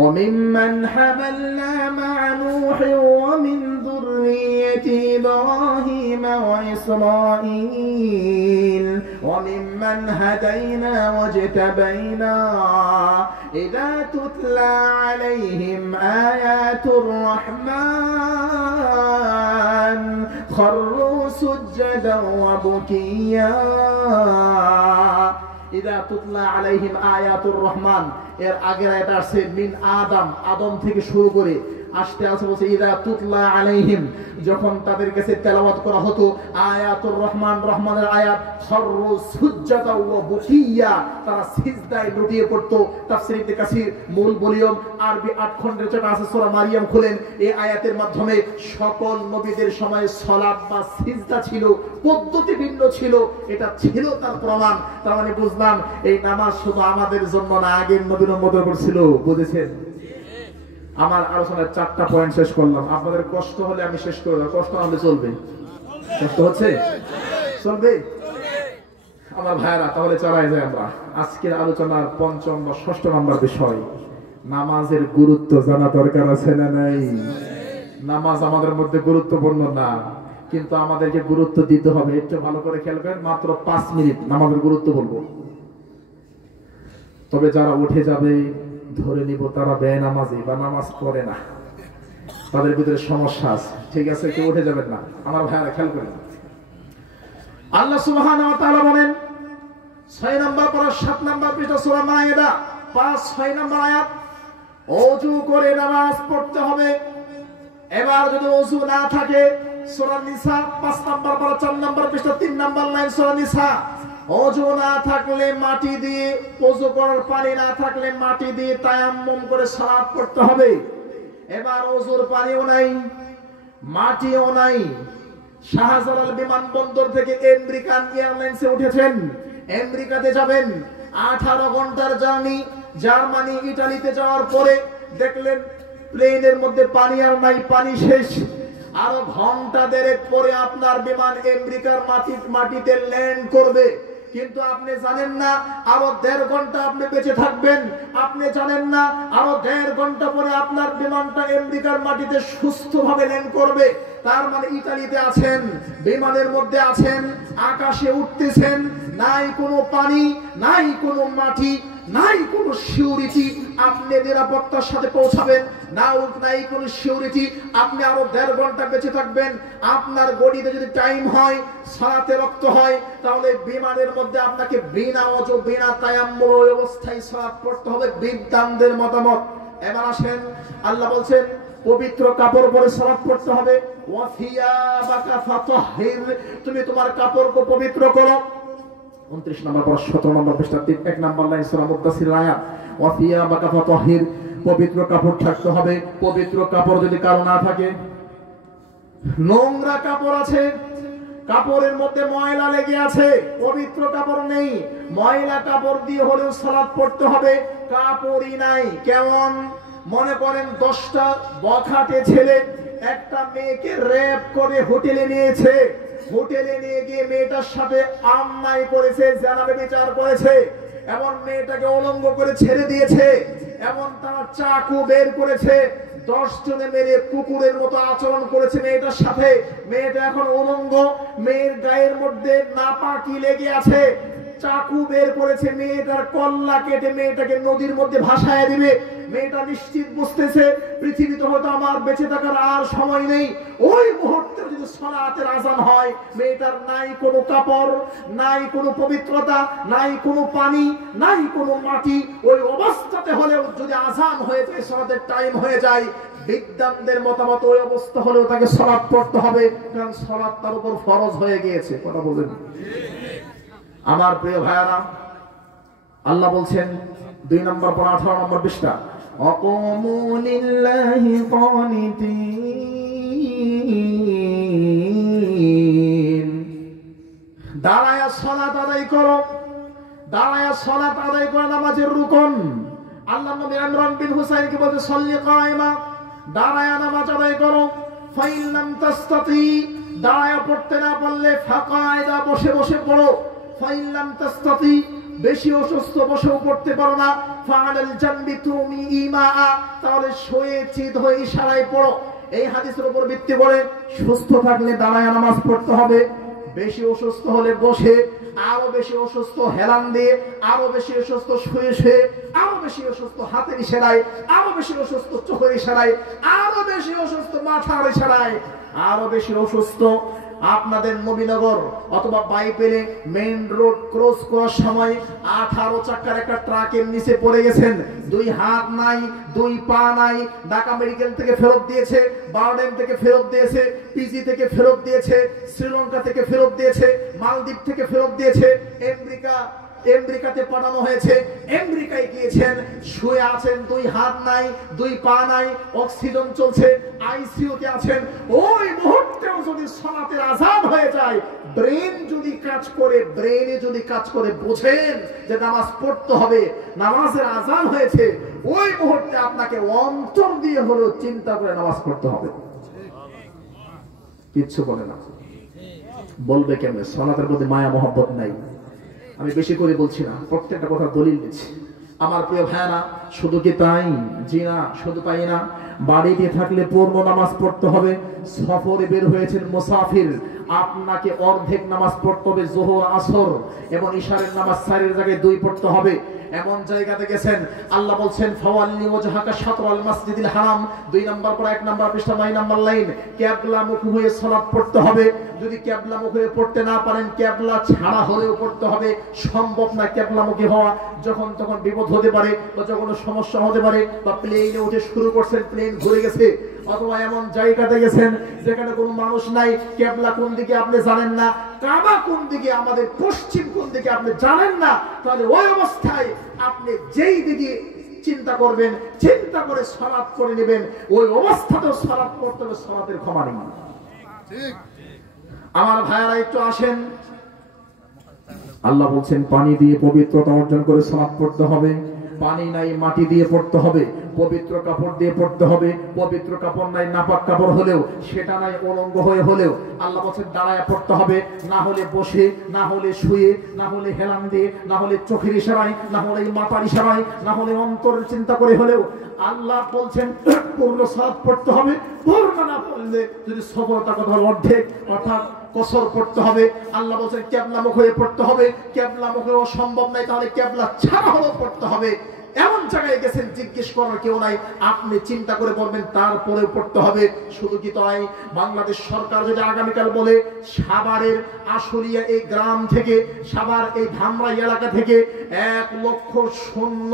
وَمِمَّنْ حَمَلْنَا مَعَ نُوحٍ وَمِنْ ذُرِّيَّةِ إِبْرَاهِيمَ وَإِسْرَائِيلَ وَمِمَّنْ هَدَيْنَا وَاجْتَبَيْنَا إِذَا تُتْلَى عَلَيْهِمْ آيَاتُ الرَّحْمَنِ خَرُّوا سُجَّدًا وَبُكِيًّا। ইদা তুতলা আলাইহিম আয়াতুর রহমান, এর আগের আয়াত আছে মিন আদম, আদম থেকে শুরু করে আসতে আছে বলছে ইদা তুতলা আলাইহিম, যখন তাদের কাছে তেলাওয়াত করা হতো আয়াতুর রহমান, রহমানের আয়াত, খররু সুজ্জাতা ওয়া বুকিয়া, তারা সিজদায় লুটিয়ে পড়তো। তাফসীর ইবনে কাসির মূল ভলিউম আরবি 8 খণ্ডের যেটা আছে সূরা মারিয়াম খুলেন, এই আয়াতের মাধ্যমে সকল নবীদের সময় সালাত বা সিজদা ছিল, পদ্ধতি ভিন্ন ছিল, এটা ছিল তার প্রমাণ। তার মানে বুঝলাম এই নামাজ শুধু আমাদের জন্য না, আগের নবীর উম্মতের উপর ছিল। বুঝেছেন? আমার আলোচনার 4টা পয়েন্ট শেষ করলাম। আপনাদের কষ্ট হলে আমি শেষ করে দেব, কষ্ট না হলে চলবে? কষ্ট হচ্ছে? চলবে? আমার ভাইরা, তাহলে চালাই যায় আমরা আজকের আলোচনার 5ম বা 6ষ্ঠ নম্বর বিষয়, নামাজের গুরুত্ব জানা দরকার আছে না নাই? নামাজ আমাদের মধ্যে গুরুত্বপূর্ণ না, কিন্তু আমাদেরকে গুরুত্ব দিতে হবে। একটু ভালো করে খেয়াল করেন, মাত্র 5 মিনিট নামাজের গুরুত্ব বলবো। তবে যারা উঠে যাবে ধরে নিব তারা বেনামাজি বা নামাজ পড়ে না, তাদের ভিতরে সমস্যা আছে। ঠিক আছে, কেউ উঠে যাবেন না আমার ভাইরা, খেয়াল করেন। আল্লাহ সুবহানাহু ওয়া তাআলা বলেন 6 নম্বর পারা 7 নম্বর পৃষ্ঠা সূরা মায়েদা 5-6 নম্বর আয়াত, ওযু করে নামাজ পড়তে হবে। এবার যদি ওযু না থাকে, সূরা নিসা 5 নম্বর পারা 4 নম্বর পৃষ্ঠা 3 নম্বর লাইন সূরা নিসা, ওযু না থাকলে মাটি দিয়ে, ওযু করার পানি না থাকলে মাটি দিয়ে তায়াম্মুম করে সালাত পড়তে হবে। এবার ওযুর পানিও নাই, মাটিও নাই। শাহজালাল বিমানবন্দর থেকে আমেরিকান এয়ারলাইন্সে উঠেছেন, আমেরিকাতে যাবেন, 18 ঘন্টার জার্নি। জার্মানি ইতালিতে যাওয়ার পরে দেখলেন প্লেনের মধ্যে পানি আর নাই, পানি শেষ। আরো ঘন্টা দেড়েক পরে আপনার বিমান আমেরিকার মাটিতে ল্যান্ড করবে, কিন্তু আপনি জানেন না আরো 1.5 ঘন্টা আপনি বেঁচে থাকবেন। আপনি জানেন না আরো 1.5 ঘন্টা পরে আপনার বিমানটা আমেরিকার মাটিতে সুস্থভাবে ল্যান্ড করবে। তার মানে ইতালিতে আছেন, বিমানের মধ্যে আছেন, আকাশে উঠতেছেন, নাই কোনো পানি, নাই কোনো মাটি, নাই কোনো সিউরিটি আপনি নিরাপত্তার সাথে পৌঁছাবেন, নাই কোনো সিউরিটি আপনি আরো 1.5 ঘন্টা বেঁচে থাকবেন। আপনার গড়িতে যদি টাইম হয়, সালাতে রক্ত হয়, তাহলে বিমানের মধ্যে আপনাকে বিনা ওযু বিনা তায়াম্মুম অবস্থায় সালাত পড়তে হবে, বিদ্বানদের মতামত। এবার আসেন, আল্লাহ বলছেন পবিত্র কাপড় পরে সালাত পড়তে হবে। ওয়া থিয়াবাকা ফাতাহহির, তুমি তোমার কাপড়কে পবিত্র করো। 29 নম্বর পর 17 নম্বর পৃষ্ঠা 1 নম্বর লাইন সূরা মুদ্দাসির আয়াত, ওয়া থিয়াবাকা ফাতাহহির, পবিত্র কাপড় থাকতে হবে। পবিত্র কাপড় যদি কারো না থাকে, নোংরা কাপড় আছে, কাপড়ের মধ্যে ময়লা লেগে আছে, পবিত্র কাপড় নেই, ময়লা কাপড় দিয়ে হলেও সালাত পড়তে হবে। কাপড়ই নাই, কেমন? মনে করেন 10টা বখাটে ছেলে একটা মেয়েকে রেপ করে হোটেলে নিয়েছে, হোটেলে নিয়ে গিয়ে মেয়েটার সাথে অন্যায় করেছে, জানাবে বিচার করেছে, এমন মেয়েটাকে উলঙ্গ করে ছেড়ে দিয়েছে, এমন তার চাকু বের করেছে, 10 জনে মেরে কুকুরের মতো আচরণ করেছে মেয়েটার সাথে। মেয়েটা এখন উলঙ্গ, মেয়ের গায়ের মধ্যে নাপাকি লেগে আছে, চাকু বের করেছে, মেয়েটার কল্লা কেটে মেয়েটাকে নদীর মধ্যে ভাসায় দিবে। মেয়েটা নিশ্চিত বুঝতেছে পৃথিবীতে হয়তো আমার বেঁচে থাকার আর সময় নেই। ওই মুহূর্তে যদি সালাতের আযান হয়, মেয়েটার নাই কোনো কাপড়, নাই কোনো পবিত্রতা, নাই কোনো পানি, নাই কোনো মাটি, ওই অবস্থাতে হলেও যদি আযান হয়ে যায়, সালাতের টাইম হয়ে যায়, বিদ্বানদের মতামত ওই অবস্থা হলেও তাকে সালাত পড়তে হবে, কারণ সালাত তার উপর ফরজ হয়ে গিয়েছে। কথা বলেন আমার প্রিয় ভাইরা, আল্লাহ বলছেন 2 নম্বর পর 18 নম্বর পৃষ্ঠা, আকুমু লিল্লাহি কানিতিন, দাঁড়ায়া সালাত আদায় করো, দাঁড়ায়া সালাত আদায় করা নামাজের রুকন। আল্লাহ নবী ইমরান বিন হুসাইন কি বলতে, সাল্লি কায়মা, দাঁড়ায়া নামাজ আদায় করো। ফাইন লাম তাস্তাতি, দাঁড়ায়া পড়তে না পারলে ফাকায়দা, বসে বসে পড়ো। ফাইন লাম তাস্তাতি, বেশি অসুস্থ বসেও পড়তে পারো না, ফাআলাল জানবি তুমি ইমা, তাহলে শুয়ে চিত হয়ে ইশারায় পড়ো। এই হাদিসের উপর ভিত্তি করে সুস্থ থাকলে দাঁড়ায় নামাজ পড়তে হবে, বেশি অসুস্থ হলে বসে, আরো বেশি অসুস্থ হেলান দিয়ে, আরো বেশি অসুস্থ শুয়ে শুয়ে, আরো বেশি অসুস্থ হাতের ইশারায়, আরো বেশি অসুস্থ চোখের ইশারায়, আরো বেশি অসুস্থ মাথার ইশারায়, আরো বেশি অসুস্থ আপনাদের নবীনগর অথবা বাইপেলে মেইন রোড ক্রস করার সময় 18 চাকার একটা ট্রাকের নিচে পড়ে গেছেন, 2 হাত নাই, 2 পা নাই, ঢাকা মেডিকেল থেকে ফেরত দিয়েছে, বারডেম থেকে ফেরত দিয়েছে, পিজি থেকে ফেরত দিয়েছে, শ্রীলঙ্কা থেকে ফেরত দিয়েছে, মালদ্বীপ থেকে ফেরত দিয়েছে, আমেরিকাতে পাঠানো হয়েছে। আমেরিকায় গিয়েছেন, শুয়ে আছেন, 2 হাত নাই, 2 পা নাই, অক্সিজেন চলছে, আইসিইউতে আছেন। ওই মুহূর্তেও যদি সালাতের আযান হয়ে যায়, ব্রেনে যদি কাজ করে বোঝেন যে নামাজ পড়তে হবে, নামাজের আযান হয়েছে, ওই মুহূর্তে আপনাকে অন্তর দিয়ে হলেও চিন্তা করে নামাজ পড়তে হবে। কিচ্ছু বলে না, বলবে কেমনে? সালাতের প্রতি মায়া মহব্বত নাই। আমি বেশি করে বলছি না, প্রত্যেকটা কথা দলিল দিচ্ছি। আমার প্রিয় ভাইরা, শুধু কি তাই? জি না, শুধু তাই না। বাড়িতে থাকলে পূর্ণ নামাজ পড়তে হবে। সফরে বের হয়েছেন মুসাফির, আপনাকে অর্ধেক নামাজ পড়তে হবে, যোহর আসর এবং ইশারের নামাজ 4 জায়গায় 2 পড়তে হবে। এমন জায়গাতে গেছেন, আল্লাহ বলছেন ফাওয়াল্লি ওয়াজহাকা শাতরাল মাসজিদিল হারাম, 2 নম্বর পর 1 নম্বর পৃষ্ঠা 9 নম্বর লাইন। কিবলামুখী হয়ে সালাত পড়তে হবে। যদি কিবলামুখী হয়ে পড়তে না পারেন, কিবলা ছাড়া হলেও পড়তে হবে। সম্ভব না কিবলামুখী হওয়া, যখন তখন বিপদ হতে পারে বা যখন সমস্যা হতে পারে, বা প্লেনে উঠে শুরু করছেন, প্লেন ঘুরে গেছে, অথবা এমন জায়গাতে গেছেন যেখানে কোনো মানুষ নাই, কিবলা কোন দিকে আপনি জানেন না, কাবা কোন দিকে, আমাদের পশ্চিম কোন দিকে আপনি জানেন না, তাহলে ওই অবস্থায় আপনি যেই দিকে চিন্তা করবেন, চিন্তা করে সালাত করে নেবেন। ওই অবস্থাতেও সালাত পড়তে হবে, সালাতের ক্ষমা নেই। ঠিক। আমার ভাইয়ারা একটু আসেন, আল্লাহ বলছেন পানি দিয়ে পবিত্রতা অর্জন করে সালাত পড়তে হবে। পানি নাই, মাটি দিয়ে পড়তে হবে। পবিত্র কাপড় দিয়ে পড়তে হবে। পবিত্র কাপড় নাই, নাপাক কাপড় হলেও, সেটা নাই অলঙ্গ হয়ে হলেও আল্লাহ বলছেন দাঁড়ায় পড়তে হবে, না হলে বসে, না হলে শুয়ে, না হলে হেলান দিয়ে, না হলে চোখের ইশারায়, না হলে মাথার ইশারায়, না হলে অন্তরের চিন্তা করে হলেও আল্লাহ বলছেন পূর্ণ সালাত পড়তে হবে। পূর্ণ না পড়লে যদি সফলতা কথা অর্ধেক অর্থাৎ কসর পড়তে হবে। আল্লাহ বলছেন কিবলামুখ হয়ে পড়তে হবে। কিবলামুখ হয়ে সম্ভব নাই, তাহলে কিবলা ছাড়া হলেও পড়তে হবে। এমন জায়গায় গেছেন জিজ্ঞেস করার কেউ নাই, আপনি চিন্তা করে পড়বেন, তারপরেও পড়তে হবে। শুধু কি তাই, বাংলাদেশ সরকার যদি আগামীকাল বলে সাভারের আশুলিয়া এই গ্রাম থেকে, সাভার এই ধামরাই এলাকা থেকে 1 লক্ষ সৈন্য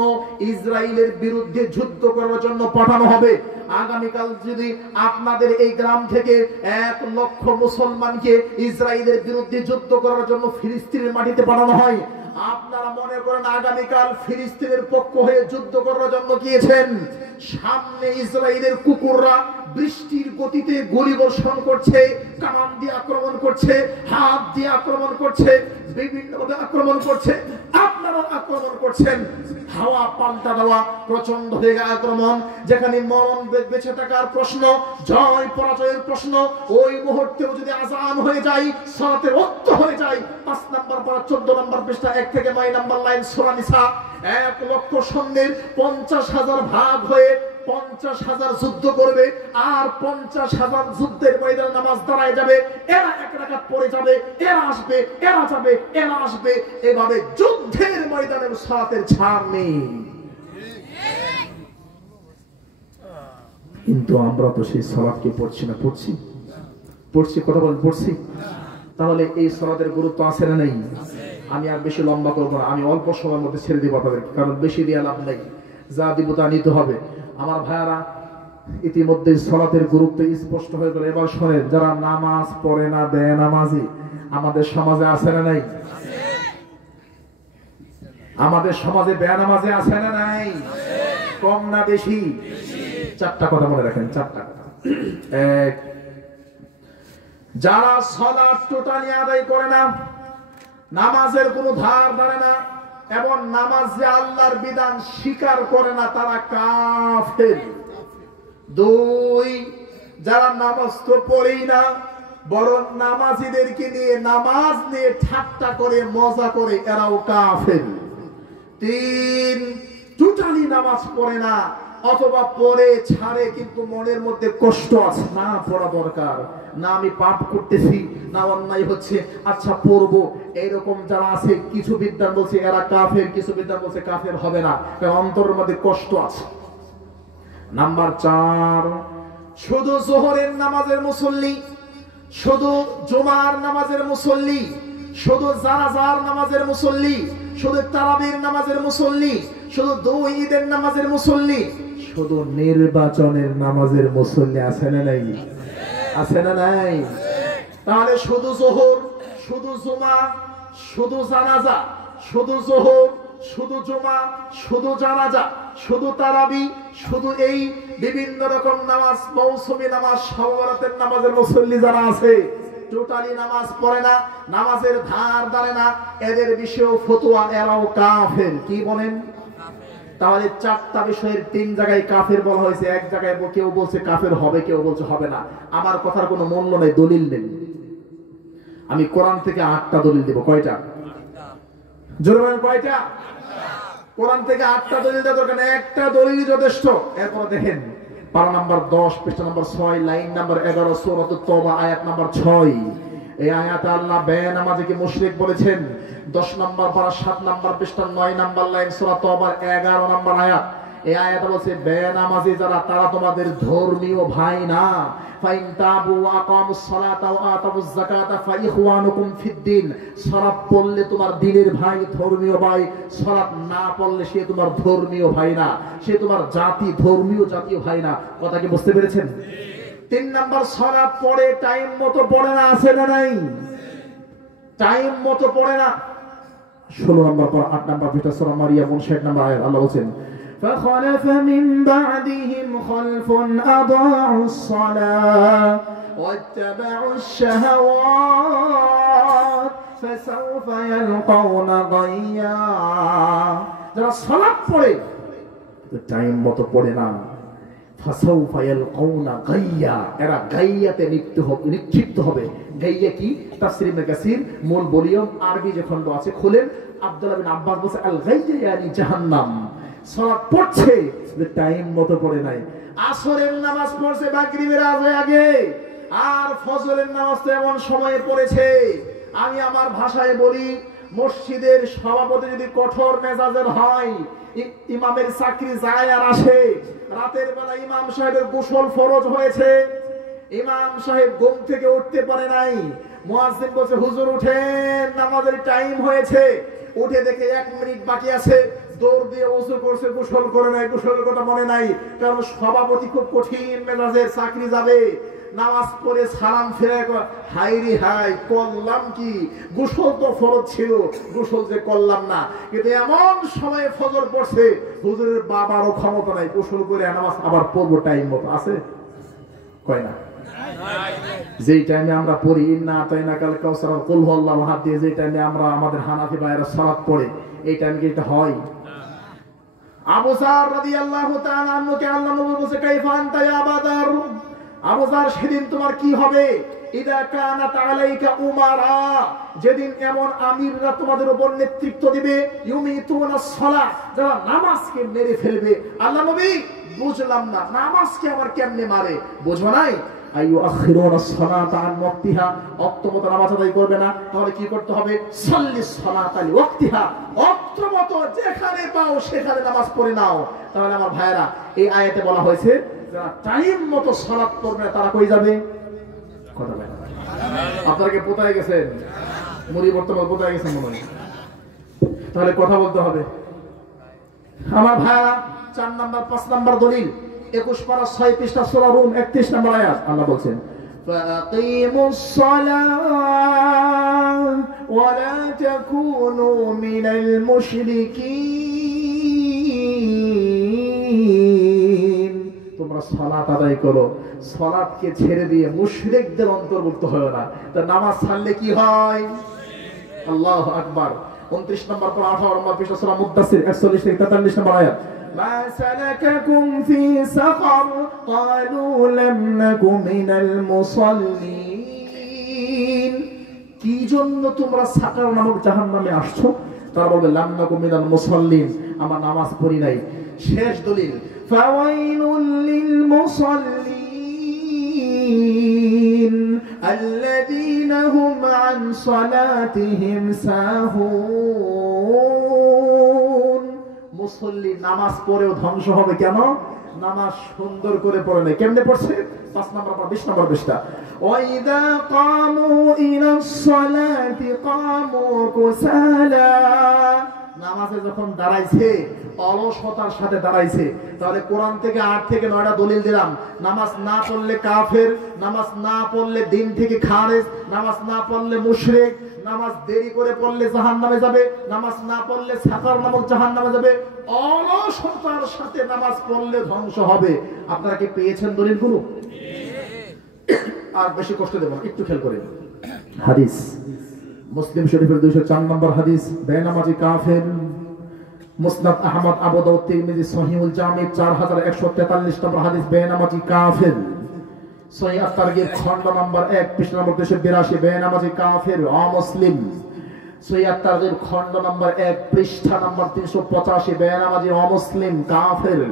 ইসরায়েলের বিরুদ্ধে যুদ্ধ করার জন্য পাঠানো হবে, আগামীকাল যদি আপনাদের এই গ্রাম থেকে 1 লক্ষ মুসলমানকে ইসরায়েলের বিরুদ্ধে যুদ্ধ করার জন্য ফিলিস্তিনের মাটিতে পাঠানো হয়, আপনারা মনে করেন আগামীকাল ফিলিস্তিনের পক্ষ হয়ে যুদ্ধ করার জন্য গিয়েছেন, সামনে ইসরায়েলের কুকুররা বৃষ্টির গতিতে গুলি বর্ষণ করছে, কামান দিয়ে আক্রমণ করছে, হাত দিয়ে আক্রমণ করছে, বিভিন্নভাবে আক্রমণ করছে, আপনারা আক্রমণ করছেন। হাওয়া পাল্টা দেওয়া, প্রচন্ড বেগে আক্রমণ, যেখানে মরণ বেঁচে থাকার প্রশ্ন, জয় পরাজয়ের প্রশ্ন, ওই মুহূর্তেও যদি আযান হয়ে যায়, সালাতের ওয়াক্ত হয়ে যায়, 5 নম্বর পর 14 নম্বর পৃষ্ঠা 1 থেকে 9 নম্বর লাইন সূরা নিসা, 1 লক্ষ সৈন্যের 50,000 ভাগ হয়ে 50,000 যুদ্ধ করবে, আর 50,000 যুদ্ধের ময়দানে নামাজ দাঁড়ায় যাবে, এরা 1 রাকাত পড়ে যাবে, এরা আসবে, এরা যাবে, এরা আসবে, এভাবে যুদ্ধের ময়দানে সালাতের ছাড় নেই। কিন্তু আমরা তো সেই সালাতকে পড়ছি না। পড়ছি কথা বলেন, পড়ছি। তাহলে এই সালাতের গুরুত্ব আছে না নেই? আমি আর বেশি লম্বা করবো না, আমি অল্প সময়ের মধ্যে ছেড়ে দিব আপনাদের, কারণ বেশি দিয়ে লাভ নেই, যা দিব তা নিতে হবে। আমার ভাইয়ারা, ইতিমধ্যে সালাতের গুরুত্ব স্পষ্ট হয়ে গেল। এবার শোনেন, যারা নামাজ পড়ে না, বেনামাজি আমাদের সমাজে আছে না নাই? আমাদের সমাজে বেনামাজি আছে না নাই? কম না বেশি? 4টা কথা মনে রাখেন, 4টা কথা। 1, যারা সালাত টোটালি আদায় করে না, নামাজের কোনো ধার ধারে না, এবং নামাজ যে আল্লাহর বিধান স্বীকার করে না, তারা কাফের। 2, যারা নামাজ তো পড়েই না, বরং নামাজীদেরকে নিয়ে নামাজ নিয়ে ঠাট্টা করে, মজা করে, এরাও কাফের। 3, টোটালি নামাজ পড়ে না, অথবা পড়ে ছাড়ে কিন্তু মনের মধ্যে কষ্ট আছে, না পড়া দরকার, না আমি পাপ করতেছি, না অন্যায় হচ্ছে, আচ্ছা পড়বো, এরকম যারা আছে, কিছু বিদ্বান বলছে এরা কাফের, কিছু বিদ্বান বলছে কাফের হবে না, কারণ অন্তরের মধ্যে কষ্ট আছে। নাম্বার 4, শুধু যোহরের নামাজের মুসল্লি, শুধু জুমার নামাজের মুসল্লি, শুধু জানাজার নামাজের মুসল্লি, শুধু তারাবির নামাজের মুসল্লি, শুধু দুই ঈদের নামাজের মুসল্লি, শুধু নির্বাচনের নামাজের মুসল্লি আছে না নাই? আছে না নাই? তাহলে শুধু যোহর, শুধু জুমা, শুধু জানাজা, শুধু যোহর, শুধু জুমা, শুধু জানাজা, শুধু তারাবি, শুধু এই বিভিন্ন রকম নামাজ, মৌসুমী নামাজ, শবে বরাতের নামাজের মুসল্লি যারা আছে, টোটালি নামাজ পড়ে না, নামাজের ধার ধারে না, এদের বিষয়েও ফতোয়া এরাও কাফের। কি বলেন? তাহলে চারটা বিষয়ের তিন জায়গায় কাফের বলা হয়েছে, এক জায়গায় কেউ বলছে কাফের হবে, কেউ বলছে হবে না। আমার কথার কোনো মূল্য নেই, দলিল নেই। আমি কোরআন থেকে 8টা দলিল দেব। কয়টা? জোরে বলেন কয়টা? কোরআন থেকে 8টা দলিল দেওয়ার দরকার নেই, একটা দলিলই যথেষ্ট। এরপর দেখেন পারা নাম্বার 10, পৃষ্ঠা নাম্বার 6, লাইন নাম্বার 11, সূরা তাওবা আয়াত নাম্বার 6। এই আয়াতে আল্লাহ বেনামাজিকে মুশরিক বলেছেন। 10 নম্বর পারা 7 নম্বর পৃষ্ঠা 9 নম্বর লাইন, সূরা তাওবার 11 নম্বর আয়াত। এই আয়াতে বলছে বেনামাজি যারা, তারা তোমাদের ধর্মীয় ভাই না। ফাইন তাবু ওয়া আকামুস সালাতা ওয়া আতাবুজ যাকাতা ফাইখওয়ানুকুম ফিদ্দিন। সালাত পড়লে তোমার দ্বীনের ভাই, ধর্মীয় ভাই। সালাত না পড়লে সে তোমার ধর্মীয় ভাই না, সে তোমার জাতি, ধর্মীয় জাতীয় ভাই না। কথা কি বুঝতে পেরেছেন? 3 নাম্বার, সালাত পড়ে টাইম মতো পড়ে না, আছে না নাই? টাইম মতো পড়ে না। 16 নম্বর পর 8 নম্বর পৃষ্ঠা সূরা মারিয়াম 59 নম্বর আয়াত আল্লাহ বলেন فخلف من بعدهم خلف أضاعوا الصلاة واتبعوا الشهوات فسوف يلقون غيا। যারা সালাত পড়ে টাইম মতো পড়ে না, ফাসাউফা ইয়ালকাউনা গাইয়া, এরা গাইয়াতে নিক্ষিপ্ত হবে। গাইয়া কি? তাফসীর ইবনে কাসির মূল ভলিউম আরবি যে খণ্ড আছে খুলেন, আব্দুল্লাহ বিন আব্বাস বলেছে আল গাইয়া ইয়ানি জাহান্নাম। সালাত পড়ছে, টাইম মতো পড়ে নাই। আসরের নামাজ পড়ছে মাগরিবের আগে, আর ফজরের নামাজ তো এমন সময়ে পড়েছে, আমি আমার ভাষায় বলি, মসজিদের সভাপতি যদি কঠোর মেজাজের হয়, ইমামের চাকরি যায় আর আসে, রাতের বেলা ইমাম সাহেবের গোসল ফরজ হয়েছে, ইমাম সাহেব ঘুম থেকে উঠতে পারে নাই, মুয়াজ্জিন বলছে হুজুর উঠেন, নামাজের টাইম হয়েছে। উঠে দেখে 1 মিনিট বাকি আছে, দৌড় দিয়ে ওযু করছে, গোসল করে নাই, গোসলের কথা মনে নাই, কারণ সভাপতি খুব কঠিন মেজাজের, চাকরি যাবে। নামাজ পড়ে সালাম ফিরে, হাই রে হাই, করলাম কি? গোসল তো ফরজ ছিল, গোসল যে করলাম না। কিন্তু এমন সময় ফজর পড়ছে, হুজুরের বাবারও ক্ষমতা নাই, গোসল করে নামাজ আবার পড়বো টাইম মতো, আছে? কয় না? যেই টাইমে আমরা পড়ি ইন্না আতাইনা কাল কাউসার, কুল হুয়াল্লাহু আহাদ দিয়ে, যেই টাইমে আমরা আমাদের হানাফি ভাইয়েরা সালাত পড়ে, এই টাইমে কি এটা হয়? আবু যার রাদিয়াল্লাহু তাআলা আনহুকে আল্লাহ নবী বলেছে কাইফা আনতা ইয়া বাদার, আবু যার সেদিন তোমার কি হবে? ইদা কানাত আলাইকা উমারা, যেদিন এমন আমিররা তোমাদের উপর নেতৃত্ব দিবে, ইউমিতুনাস সালাহ, যারা নামাজকে মেরে ফেলবে। আল্লাহ নবী বুঝলাম না, নামাজকে আবার কেমনে মারে? বুঝো নাই? আইয়ু আখিরুনাস সালাতা আন ওয়াক্তিহা, অক্তমত নামাজ আদায় করবে না। তাহলে কি করতে হবে? সাল্লিস সালাতা লি ওয়াক্তিহা, অক্তমত যেখানে পাও সেখানে নামাজ পড়ে নাও। তাহলে আমার ভাইরা, এই আয়াতে বলা হয়েছে যারা টাইম মতো সালাত পড়বে তারা কই যাবে? কথা বলেন। আপনারা কি কোথায় গেছেন? মুড়ি বর্তমান কোথায় গেছেন মনে হয়? তাহলে কথা বলতে হবে আমার ভাইরা। 4 নাম্বার 5 নাম্বার দলিল 21 পারা 6 পৃষ্ঠা সূরা রুম 31 নম্বর আয়াত আল্লাহ বলেন ফাকিমুস সালাহ ওয়া লা তাকুনু মিনাল মুশরিকিন, তোমরা সালাত আদায় করো, সালাতকে ছেড়ে দিয়ে মুশরিকদের অন্তর্ভুক্ত হয় না। তা নামাজ ছাড়লে কি হয়? আল্লাহু আকবার। 29 নম্বর পর 18 নম্বর পৃষ্ঠা সূরা মুদ্দাসির 41 থেকে 43 নম্বর আয়াত মা সালাকাকুম ফি সাকার ক্বালু লাম নাকু মিনাল মুসাল্লিন, কি জন্য তোমরা সাকার নামক জাহান্নামে আসছো? তারা বলবে লাম নাকু মিনাল মুসাল্লিন, আমরা নামাজ পড়ি নাই। শেষ দলিল ফাওয়াইলুল লিল মুসাল্লিন আল্লাযীনা হুম আন সালাতিহিম সাহুন, মুসল্লি নামাজ পড়েও ধ্বংস হবে। কেন? নামাজ সুন্দর করে পড়ে নাই। কেমনে পড়ছে? 5 নম্বর পর 20 নম্বর পৃষ্ঠা। ওয়াইদা কামু ইলাস সালাতি কামু কুসালা, নামাজে যখন দাঁড়াইছে অলসতার সাথে দাঁড়াইছে। তাহলে কোরআন থেকে 8 থেকে 9টা দলিল দিলাম। নামাজ না পড়লে কাফের, নামাজ না পড়লে দিন থেকে খারেজ, নামাজ না পড়লে মুশরিক, নামাজ দেরি করে পড়লে জাহান্নামে যাবে, নামাজ না পড়লে সাকার নামক জাহান্নামে যাবে, অলসতার সাথে নামাজ পড়লে ধ্বংস হবে। আপনারা কি পেয়েছেন দলিলগুলো? আর বেশি কষ্ট দেব না, একটু খেয়াল করেন। হাদিস মুসলিম শরীফের 204 নম্বর হাদিস, বেনামাজি কাফের। মুসনাদ আহমদ, আবু দাউদ, তিরমিজি, সহিহুল জামি 4143 নম্বর হাদিস, বেনামাজি কাফের। সহিহ আত-তারগিব খণ্ড নম্বর 1 পৃষ্ঠা নম্বর 282, বেনামাজি কাফের অমুসলিম। সহিহ আত-তারগিব খণ্ড নম্বর 1 পৃষ্ঠা নম্বর 385, বেনামাজি অমুসলিম কাফের।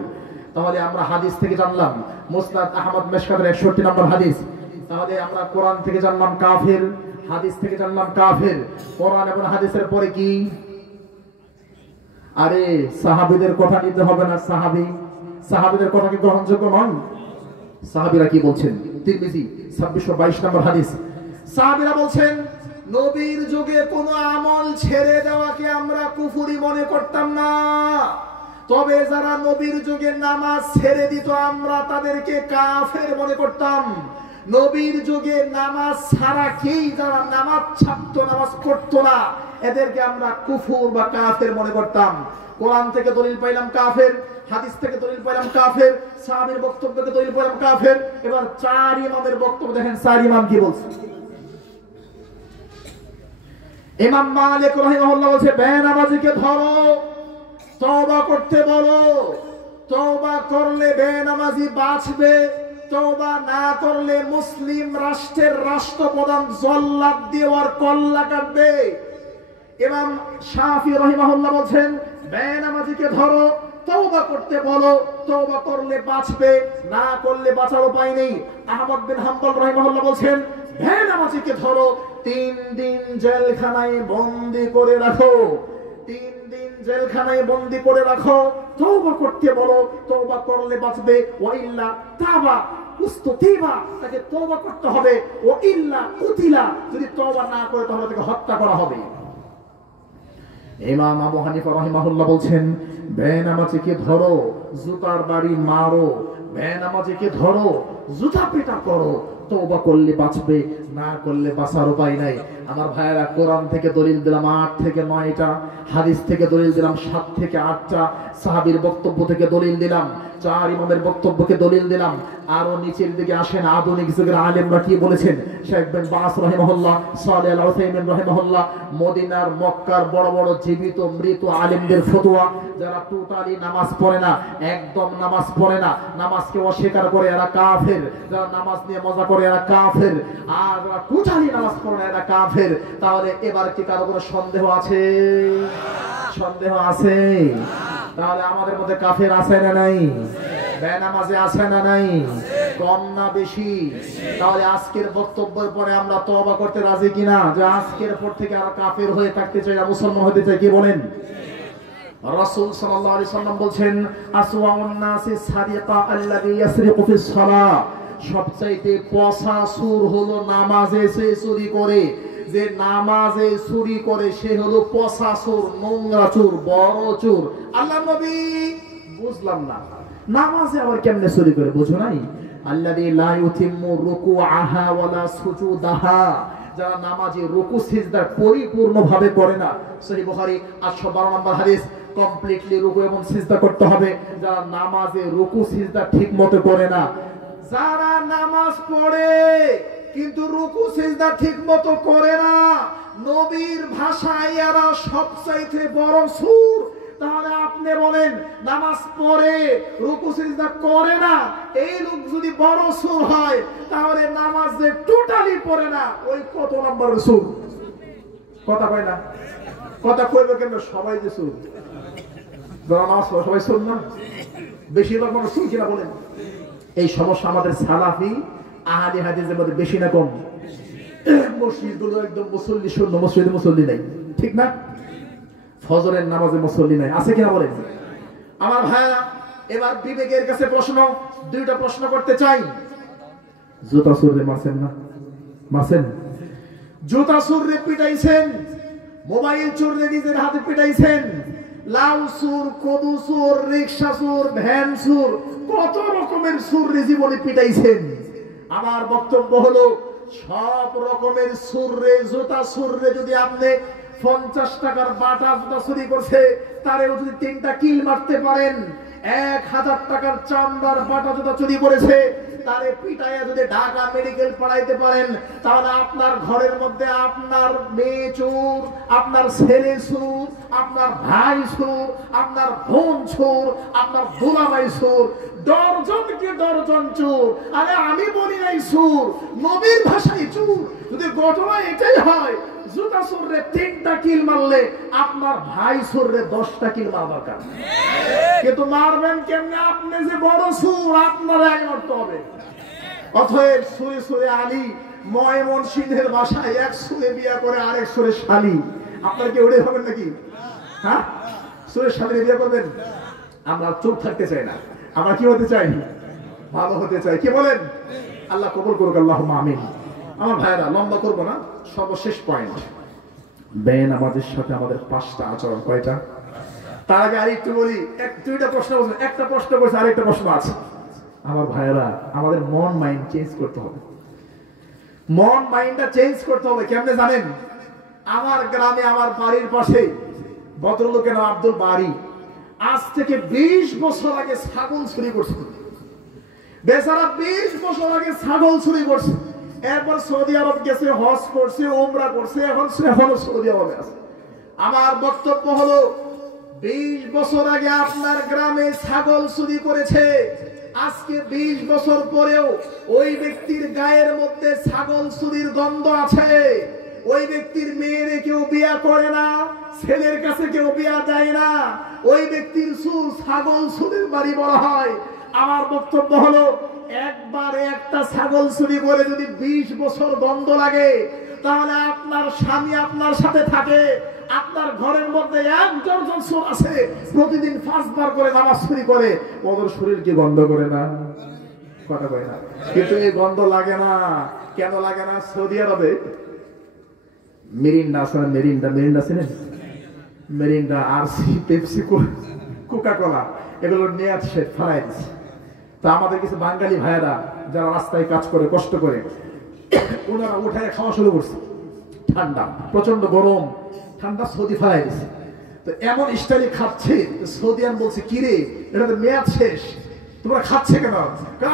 তাহলে আমরা হাদিস থেকে জানলাম মুসনাদ আহমদ মিশকাতের 61 নম্বর হাদিস। তাহলে আমরা কোরআন থেকে জানলাম কাফের, হাদিস থেকে জানলাম কাফের। কোরআন এবং হাদিসের পরে কি? আরে সাহাবীদের কথা নিতে হবে না। সাহাবীদের কথা কি গ্রহণযোগ্য নয়? সাহাবীরা কি বলছেন? তিরমিজি 2622 নম্বর হাদিস। সাহাবীরা বলছেন, নবীর যুগে কোনো আমল ছেড়ে দেওয়াকে আমরা কুফরি মনে করতাম না, তবে যারা নবীর যুগে নামাজ ছেড়ে দিত আমরা তাদেরকে কাফের মনে করতাম। নবীর যুগে নামাজ ছাড়া কেই যারা নামাজ ছাড়তো, নামাজ পড়তো না, এদেরকে আমরা কুফর বা কাফের মনে করতাম। কোরআন থেকে দলিল পাইলাম কাফের, হাদিস থেকে দলিল পাইলাম কাফের, সাহাবীর বক্তব্য থেকে দলিল পাইলাম কাফের। এবার 4 ইমামের বক্তব্য দেখেন, 4 ইমাম কি বলছে। ইমাম মালিক রাহিমাহুল্লাহ বলছে, বেনামাজিকে ধরো, তওবা করতে বলো, তওবা করলে বেনামাজি বাঁচবে, তওবা না করলে মুসলিম রাষ্ট্রের রাষ্ট্রপ্রধান জল্লাদ দিয়ে ওর কল্লা কাটবে। ইমাম শাফি রাহিমাহুল্লাহ বলছেন, বেনামাজিকে ধরো, তওবা করতে বলো, তওবা করলে বাঁচবে, না করলে বাঁচার উপায় নেই। আহমদ বিন হাম্বল রাহিমাহুল্লাহ বলছেন, বেনামাজিকে ধরো, 3 দিন জেলখানায় বন্দী করে রাখো, 3 দিন জেলখানায় বন্দী করে রাখো, তওবা করতে বলো, তওবা করলে বাঁচবে, ওয়া ইল্লা তাবা উস্তুতিবা, তাকে তওবা করতে হবে, ওয়া ইল্লা কুতিলা, যদি তওবা না করে তাহলে তাকে হত্যা করা হবে। ইমাম আবু হানিফা রাহিমাহুল্লাহ বলছেন, বেনামাজিকে ধরো, জুতার বাড়ি মারো, বেনামাজিকে ধরো, জুতা পেটা করো, তওবা করলে বাঁচবে, না করলে বাঁচার উপায় নাই। আমার ভাইয়েরা, কোরআন থেকে দলিল দিলাম 8 থেকে 9টা, হাদিস থেকে দলিল দিলাম 7 থেকে 8টা, সাহাবীর বক্তব্য থেকে দলিল দিলাম, 4 ইমামের বক্তব্যকে দলিল দিলাম। আরো নিচের দিকে আসেন, আধুনিক যুগের আলেমরা কি বলেছেন। শেখ বিন বাস রাহিমাহুল্লাহ, সালেহ আল উসাইমিন রাহিমাহুল্লাহ, মদিনার মক্কার বড় বড় জীবিত মৃত আলেমদের ফতোয়া, যারা টোটালি নামাজ পড়ে না, একদম নামাজ পড়ে না, নামাজকে অস্বীকার করে এরা কাফের, যারা নামাজ নিয়ে মজা করে এরা কাফের, আর যারা টোটালি নামাজ পড়ে না এরা কাফের। তাহলে এবার কি কারো কোনো সন্দেহ আছে? সন্দেহ আছে? তাহলে আমাদের মধ্যে কাফের আছে না নাই? বেনামাজি আছে না নাই? কম না বেশি? তাহলে আজকের বক্তব্যের পরে আমরা তওবা করতে রাজি কিনা, যে আজকের পর থেকে আর কাফের হয়ে থাকতে চাই না, মুসলমান হতে চাই? কি বলেন? রাসূল সাল্লাল্লাহু আলাইহি সাল্লাম বলছেন, আসওয়াউন নাসি সারিকা আল্লাযী ইয়াসরিকু ফিস সালাহ, সবচাইতে পচা চোর হলো নামাজে সে চুরি করে। যে নামাজে চুরি করে সে হলো পচা চোর, নোংরা চোর, বড় চোর। আল্লাহ নবী, বুঝলাম না, নামাজে আবার কেমনে চুরি করে? বুঝো নাই? আল্লাযী লা ইউতিম্মু রুকুআহা ওয়ালা সুজুদাহা, যারা নামাজে রুকু সিজদা পরিপূর্ণভাবে করে না। সহিহ বুখারী 812 নম্বর হাদিস, কমপ্লিটলি রুকু এবং সিজদা করতে হবে। যারা নামাজে রুকু সিজদা ঠিকমতো করে না, যারা নামাজ পড়ে কিন্তু রুকু সিজদা ঠিকমতো করে না, নবীর ভাষায় এরা সবচাইতে বড় চোর। তাহলে আপনি বলেন, নামাজ পড়ে রুকু সিজদা করে না, এই লোক যদি বড় চোর হয়, তাহলে নামাজ যে টোটালি পড়ে না, ওই কত নম্বরের চোর? কথা কয় না? কথা কইবে কেন? সবাই যে চোর, যারা নামাজ পড়ে সবাই চোর না? বেশিরভাগ মানুষ চোর কিনা বলেন? এই সমস্যা আমাদের সালাফি আহলে হাদিসের মধ্যে বেশি না কম? মসজিদগুলো একদম মুসল্লি শূন্য, মসজিদে মুসল্লি নাই, ঠিক না? ফজরের নামাজে মুসল্লি নাই, আছে কিনা বলেন? আমার ভাইরা, এবার বিবেকের কাছে প্রশ্ন, 2টা প্রশ্ন করতে চাই। জুতা সুররে মারছেন না? মারছেন? জুতা সুররে পিটাইছেন, মোবাইল চোররে নিজের হাতে পিটাইছেন, লাউ সুর, কদু সুর, রিক্সা সুর, ভ্যান সুর, কত রকমের সুররে জীবনে পিটাইছেন। আমার বক্তব্য হলো সব রকমের সুররে, জুতা সুররে যদি আপনি 50 টাকার বাটা জুতা চুরি করছে তারেও যদি 3টা কিল মারতে পারেন, 1000 টাকার চামড়ার বাটা জুতা চুরি করেছে তারে পিটাইয়া যদি ঢাকা মেডিকেল পড়াইতে পারেন, তাহলে আপনার ঘরের মধ্যে আপনার মেয়ে চোর, আপনার ছেলে চোর, আপনার ভাই চোর, আপনার বোন চোর, আপনার দুলাভাই চোর, ডরজনকে ডরজন চোর। আরে আমি বলি নাই চোর, নবীর ভাষায় চোর। যদি ঘটনা এটাই হয়, জুতা চোররে 3টা কিল মারলে আপনার ভাই চোররে 10টা কিল মারা দরকার। কিন্তু মারবেন কেমনে? আপনি যে বড় চোর, আপনার আগে মারতে হবে। অতএব সুরে সুরে আলী, ময়মনসিংহের ভাষায় এক সুরে বিয়া করে আরেক সুরে শালী। আপনারা কি ওটাই হবেন নাকি? হ্যাঁ, সুরে শালী বিয়া করবেন? আমরা চুপ থাকতে চাই না, আমরা কি হতে চাই? ভালো হতে চাই। কি বলেন? আল্লাহ কবুল করুক, আল্লাহুম্মা আমিন। আমার ভাইরা, লম্বা করবো না, সর্বশেষ পয়েন্ট, বেনামাজের সাথে আমাদের 5টা আচরণ। কয়টা? তার আগে আরেকটু বলি, 2টা প্রশ্ন বলছেন, একটা প্রশ্ন করছে, আরেকটা প্রশ্ন আছে। আমার ভাইরা, আমাদের মন মাইন্ড চেঞ্জ করতে হবে। মন মাইন্ডটা চেঞ্জ করতে হবে। কেমনে জানেন? আমার গ্রামে, আমার বাড়ির পাশে ভদ্রলোকের নাম আব্দুল বাড়ি, আজ থেকে 20 বছর আগে ছাগল চুরি করছে। বেচারা 20 বছর আগে ছাগল চুরি করছে। এরপর সৌদি আরব গেছে, হজ করছে, উমরা করছে, এখনো সৌদি আরবে আছে। আমার বক্তব্য হলো, 20 বছর আগে আপনার গ্রামে ছাগল চুরি করেছে, আজকে 20 বছর পরেও ওই ব্যক্তির গায়ের মধ্যে ছাগল চুরির গন্ধ আছে। ওই ব্যক্তির মেয়েরে কেউ বিয়া করে না, ছেলের কাছে কেউ বিয়া দেয় না। ওই ব্যক্তির চুল ছাগল চুরির বাড়ি বলা হয়। আমার বক্তব্য হলো, একবার একটা ছাগল চুরি করে যদি 20 বছর গন্ধ লাগে, তাহলে আপনার স্বামী আপনার সাথে থাকে, আপনার ঘরের মধ্যে 1 দর্জন চোর আছে, প্রতিদিন 5 বার করে নামাজ চুরি করে, ওদের শরীর কি গন্ধ করে না? কথা কয় না। কিন্তু এই গন্ধ লাগে না। কেন লাগে না? সৌদি আরবে মেরিন্ডা আছে, মেরিন্ডা চিনেন? Mirinda, RC, Pepsi, Coca Cola, এগুলোর মেয়াদ শেষ, ফারাই দিচ্ছে। তা আমাদের কিছু বাঙালি ভাইয়েরা যারা রাস্তায় কাজ করে, কষ্ট করে, ওনারা উঠায় খাওয়া শুরু করছে। ঠান্ডা, প্রচন্ড গরম, ঠান্ডা সৌদি ফারাই দিচ্ছে। তো এমন স্টাইলে খাচ্ছে, সৌদিয়ান বলছে, কি রে, এটা তো মেয়াদ শেষ, তোমরা খাচ্ছে কেন?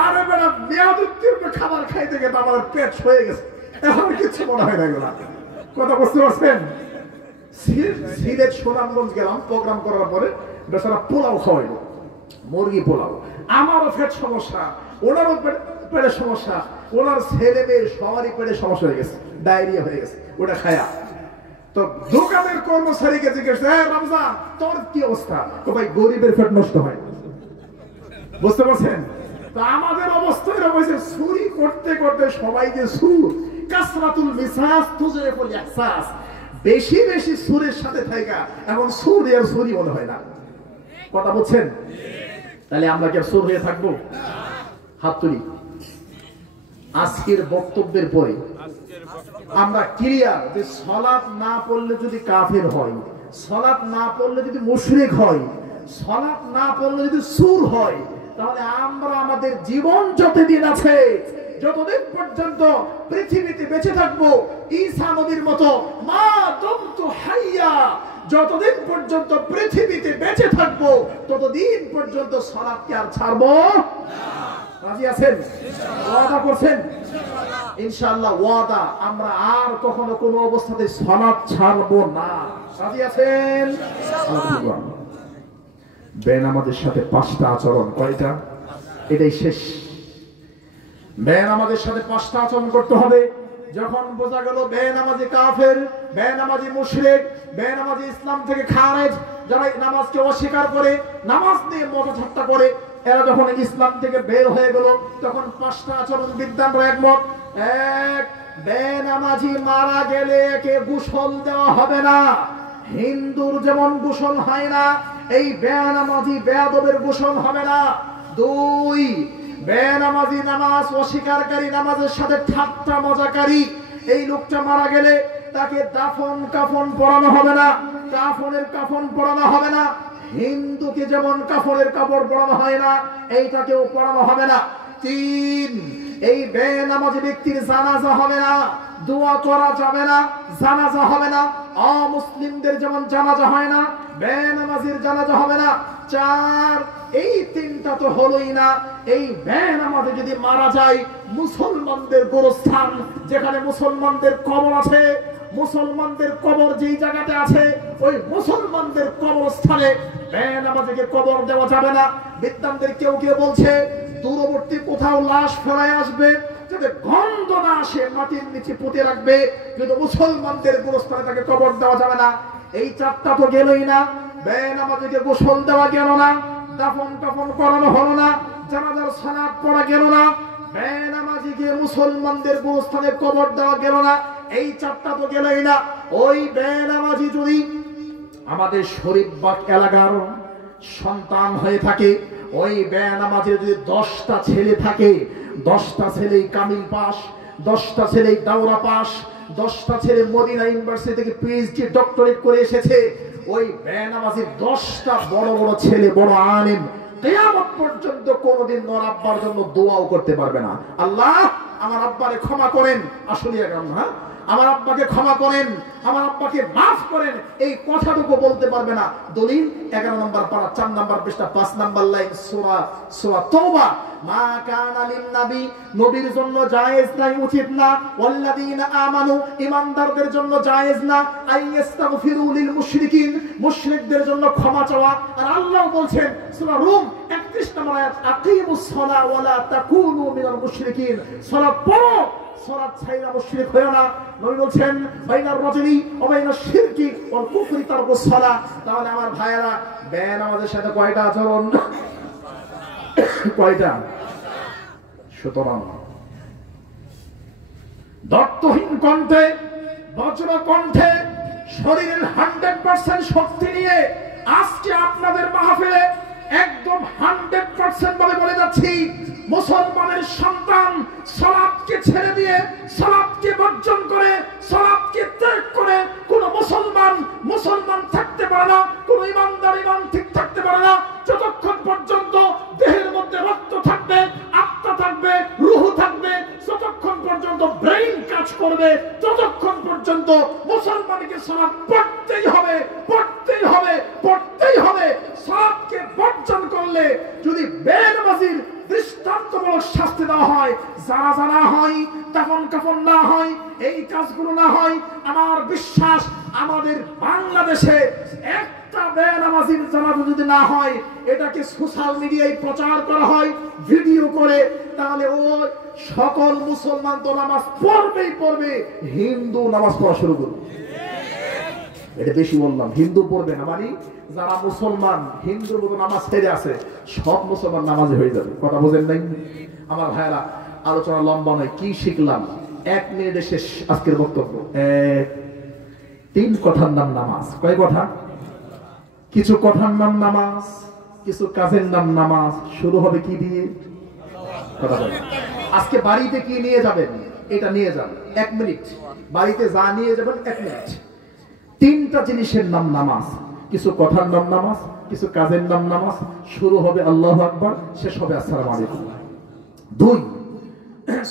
আরে বেটা, মেয়াদ উত্তীর্ণ খাবার খাইতে গেলে আমার পেট হয়ে গেছে, এখন কিচ্ছু মনে হয় না। এগুলা কথা বুঝতে পারছেন? সিলেট সুনামগঞ্জ গেলাম প্রোগ্রাম করার পরে, বেচারা পোলাও খাওয়াইলো, মুরগি পোলাও। আমারও পেট সমস্যা, ওনারও পেটের সমস্যা, ওনার ছেলে মেয়ে সবারই পেটের সমস্যা হয়ে গেছে, ডায়রিয়া হয়ে গেছে ওটা খায়া। তো দোকানের কর্মচারীকে জিজ্ঞেস, রমজান তোর কি অবস্থা? তো ভাই, গরিবের পেট নষ্ট হয়। বুঝতে পারছেন? তো আমাদের অবস্থা এরকম হয়েছে, চুরি করতে করতে সবাই যে সুর, কাসরাতুল মিসাস তুজরিফুল ইহসাস, বেশি বেশি সুরের সাথে থাকা, এখন সুর আর সুরি মনে হয় না। কথা বলছেন? তাহলে আমরা কি আর সুর হয়ে থাকবো? হাত তুলি। আজকের বক্তব্যের পরে আমরা ক্লিয়ার যে সালাত না পড়লে যদি কাফের হয়, সালাত না পড়লে যদি মুশরিক হয়, সালাত না পড়লে যদি সুর হয়, তাহলে আমরা আমাদের জীবন যতদিন আছে, যতদিন পর্যন্ত পৃথিবীতে বেঁচে থাকবো, ঈসা নবীর মতো মা দুমতু হাইয়া, যতদিন পর্যন্ত পৃথিবীতে বেঁচে থাকবো ততদিন পর্যন্ত সালাতকে আর ছাড়বো না। রাজি আছেন? ওয়াদা করছেন? ইনশাআল্লাহ ওয়াদা, আমরা আর কখনো কোনো অবস্থাতে সালাত ছাড়বো না। রাজি আছেন? বেনামাজের সাথে 5টা আচরণ। কয়টা? এটাই শেষ। বেনামাজের সাথে 5টা আচরণ করতে হবে। যখন বোঝা গেল বেনামাজি কাফের, বেনামাজি মুশরিক, বেনামাজি ইসলাম থেকে খারেজ, যারা নামাজকে অস্বীকার করে, নামাজ নিয়ে মজা ঠাট্টা করে, এরা যখন ইসলাম থেকে বের হয়ে গেল, তখন 5টা আচরণ বিদ্যানরা একমত। 1, বেনামাজি মারা গেলে একে গোসল দেওয়া হবে না। হিন্দুর যেমন গোসল হয় না, এই বেনামাজি বেয়াদবের গোসল হবে না। 2, বেনামাজি, নামাজ অস্বীকারী, নামাজের সাথে ঠাট্টা মজাকারী, এই লোকটা মারা গেলে তাকে দাফন কাফন পরানো হবে না, কাফনের কাফন পরানো হবে না। হিন্দুকে যেমন কাফনের কাপড় পরানো হয় না, এইটাকেও পরানো হবে না। 3, এই বেনামাজি ব্যক্তির জানাজা হবে না, দোয়া করা যাবে না, জানাজা হবে না। অমুসলিমদের যেমন জানাজা হয় না, বেনামাজির জানাজা হবে না। 4, এই 3টা তো হলোই না। এই বেনামাজি যদি মারা যায়, মুসলমানদের গোরস্থান যেখানে মুসলমানদের কবর আছে, মুসলমানদের কবর যেই জায়গাতে আছে, ওই মুসলমানদের কবরস্থানে বেনামাজিকে কবর দেওয়া যাবে না। বিদ্বানদের কেউ কেউ বলছে দূরবর্তী কোথাও লাশ ফেলায় আসবে, যাতে গন্ধ না আসে, মাটির নিচে পুঁতে রাখবে, কিন্তু মুসলমানদের গোরস্থানে তাকে কবর দেওয়া যাবে না। এই 4টা তো গেলই না। বেনামাজিকে গোসল দেওয়া গেল না, দাফন কাফন করানো হলো না, জানাজার সালাত পড়া গেল না, বেনামাজিকে মুসলমানদের গোরস্থানে কবর দেওয়া গেল না। এই 4টা তো গেলই না। ওই বেনামাজি যদি আমাদের শরীফবাগ এলাকার সন্তান হয়ে থাকে, ওই বেনামাজির যদি 10টা ছেলে থাকে, 10টা ছেলেই কামিল পাস, 10টা ছেলেই দাওরা পাস, 10টা ছেলে মদিনা ইউনিভার্সিটি থেকে পিএইচডি ডক্টরেট করে এসেছে, ওই বেনামাজির 10টা বড় বড় ছেলে, বড় আলেম, কিয়ামত পর্যন্ত কোনদিন ওর আব্বার জন্য দোয়াও করতে পারবে না। আল্লাহ আমার আব্বারে ক্ষমা করেন, আসলে হ্যাঁ, আমার আব্বাকে ক্ষমা করেন, আমার আব্বাকে মাফ করেন, এই কথাটুকু বলতে পারবে না। দলিল 11 নম্বর পারা 4 নম্বর পৃষ্ঠা 5 নম্বর লাইন, সূরা তাওবা। মা কানা লিন নবী, নবীর জন্য জায়েজ নাই, উচিত না, ওয়াল্লাযীনা আমানু, ঈমানদারদের জন্য জায়েজ না, আইয়াস্তাগফিরু লিল মুশরিকিন, মুশরিকদের জন্য ক্ষমা চাওয়া। আর আল্লাহ বলছেন সূরা রুম 31 নম্বর আয়াত, আকিমুস সালাহ ওয়া লা তাকুনু মিনাল মুশরিকিন, সালাত পড়ো, সালাত ছাইরা মুশরিক হয়ো না। নবী বলছেন বাইনার রাজুলি ওয়া বাইনাশ শিরকি ওয়াল কুফরি তারকুস সালাহ। তাহলে আমার ভাইয়েরা, বেনামাজের সাথে কয়টা আচরণ? কয়টা? সুতরাং দত্তহীন কণ্ঠে, বজ্র কণ্ঠে, শরীরের 100% শক্তি নিয়ে আজকে আপনাদের মাহফিলে একদম 100% ভাবে বলে যাচ্ছি, মুসলমানের সন্তান সালাতকে ছেড়ে দিয়ে, সালাতকে বর্জন করে, সালাতকে ত্যাগ করে কোন মুসলমান থাকতে পারে না, কোন ইমানদার ইমান ঠিক থাকতে পারে না, যতক্ষণ পর্যন্ত দেহের মধ্যে রক্ত থাকবে, আত্মা থাকবে, রূহ থাকবে, যতক্ষণ পর্যন্ত ব্রেইন কাজ করবে, ততক্ষণ পর্যন্ত মুসলমানকে সালাত পড়তেই হবে, পড়তেই হবে, পড়তেই হবে। সালাতকে বর্জন করলে যদি বেনামাজির দৃষ্টান্তমূলক শাস্তি দেওয়া হয়, জানাজা না হয়, দাফন কাফন না হয়, এই কাজগুলো না হয়, আমার বিশ্বাস আমাদের বাংলাদেশে একটা বেনামাজির জানাজা যদি না হয়, এটাকে সোশ্যাল মিডিয়ায় প্রচার করা হয় ভিডিও করে, তাহলে ও সকল মুসলমান তো নামাজ পড়বেই পড়বে, হিন্দু নামাজ পড়া শুরু করবে। এটা বেশি বললাম, হিন্দু পড়বে না মানে যারা মুসলমান হিন্দুর মতো নামাজ ছেড়ে আছে, সব মুসলমান নামাজে হয়ে যাবে। কথা বোঝেন নাই আমার ভাইরা? আলোচনা লম্বা নয়, কি শিখলাম 1 মিনিটে শেষ আজকের বক্তব্য। 3 কথার নাম নামাজ। কয় কথা? কিছু কথার নাম নামাজ, কিছু কাজের নাম নামাজ। শুরু হবে কি দিয়ে? কথা বলেন। আজকে বাড়িতে কি নিয়ে যাবেন? এটা নিয়ে যান, 1 মিনিট বাড়িতে যা নিয়ে যাবেন 1 মিনিট। 3টা জিনিসের নাম নামাজ, কিছু কথার নাম নামাজ, কিছু কাজের নাম নামাজ। শুরু হবে আল্লাহু আকবার, শেষ হবে আসসালামু আলাইকুম। 2,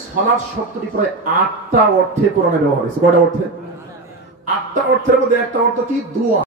সালাত শব্দটি প্রায় 8টা অর্থে কোরআনে ব্যবহার হয়েছে। কয়টা অর্থে? 8টা অর্থের মধ্যে একটা অর্থ কি? দোয়া।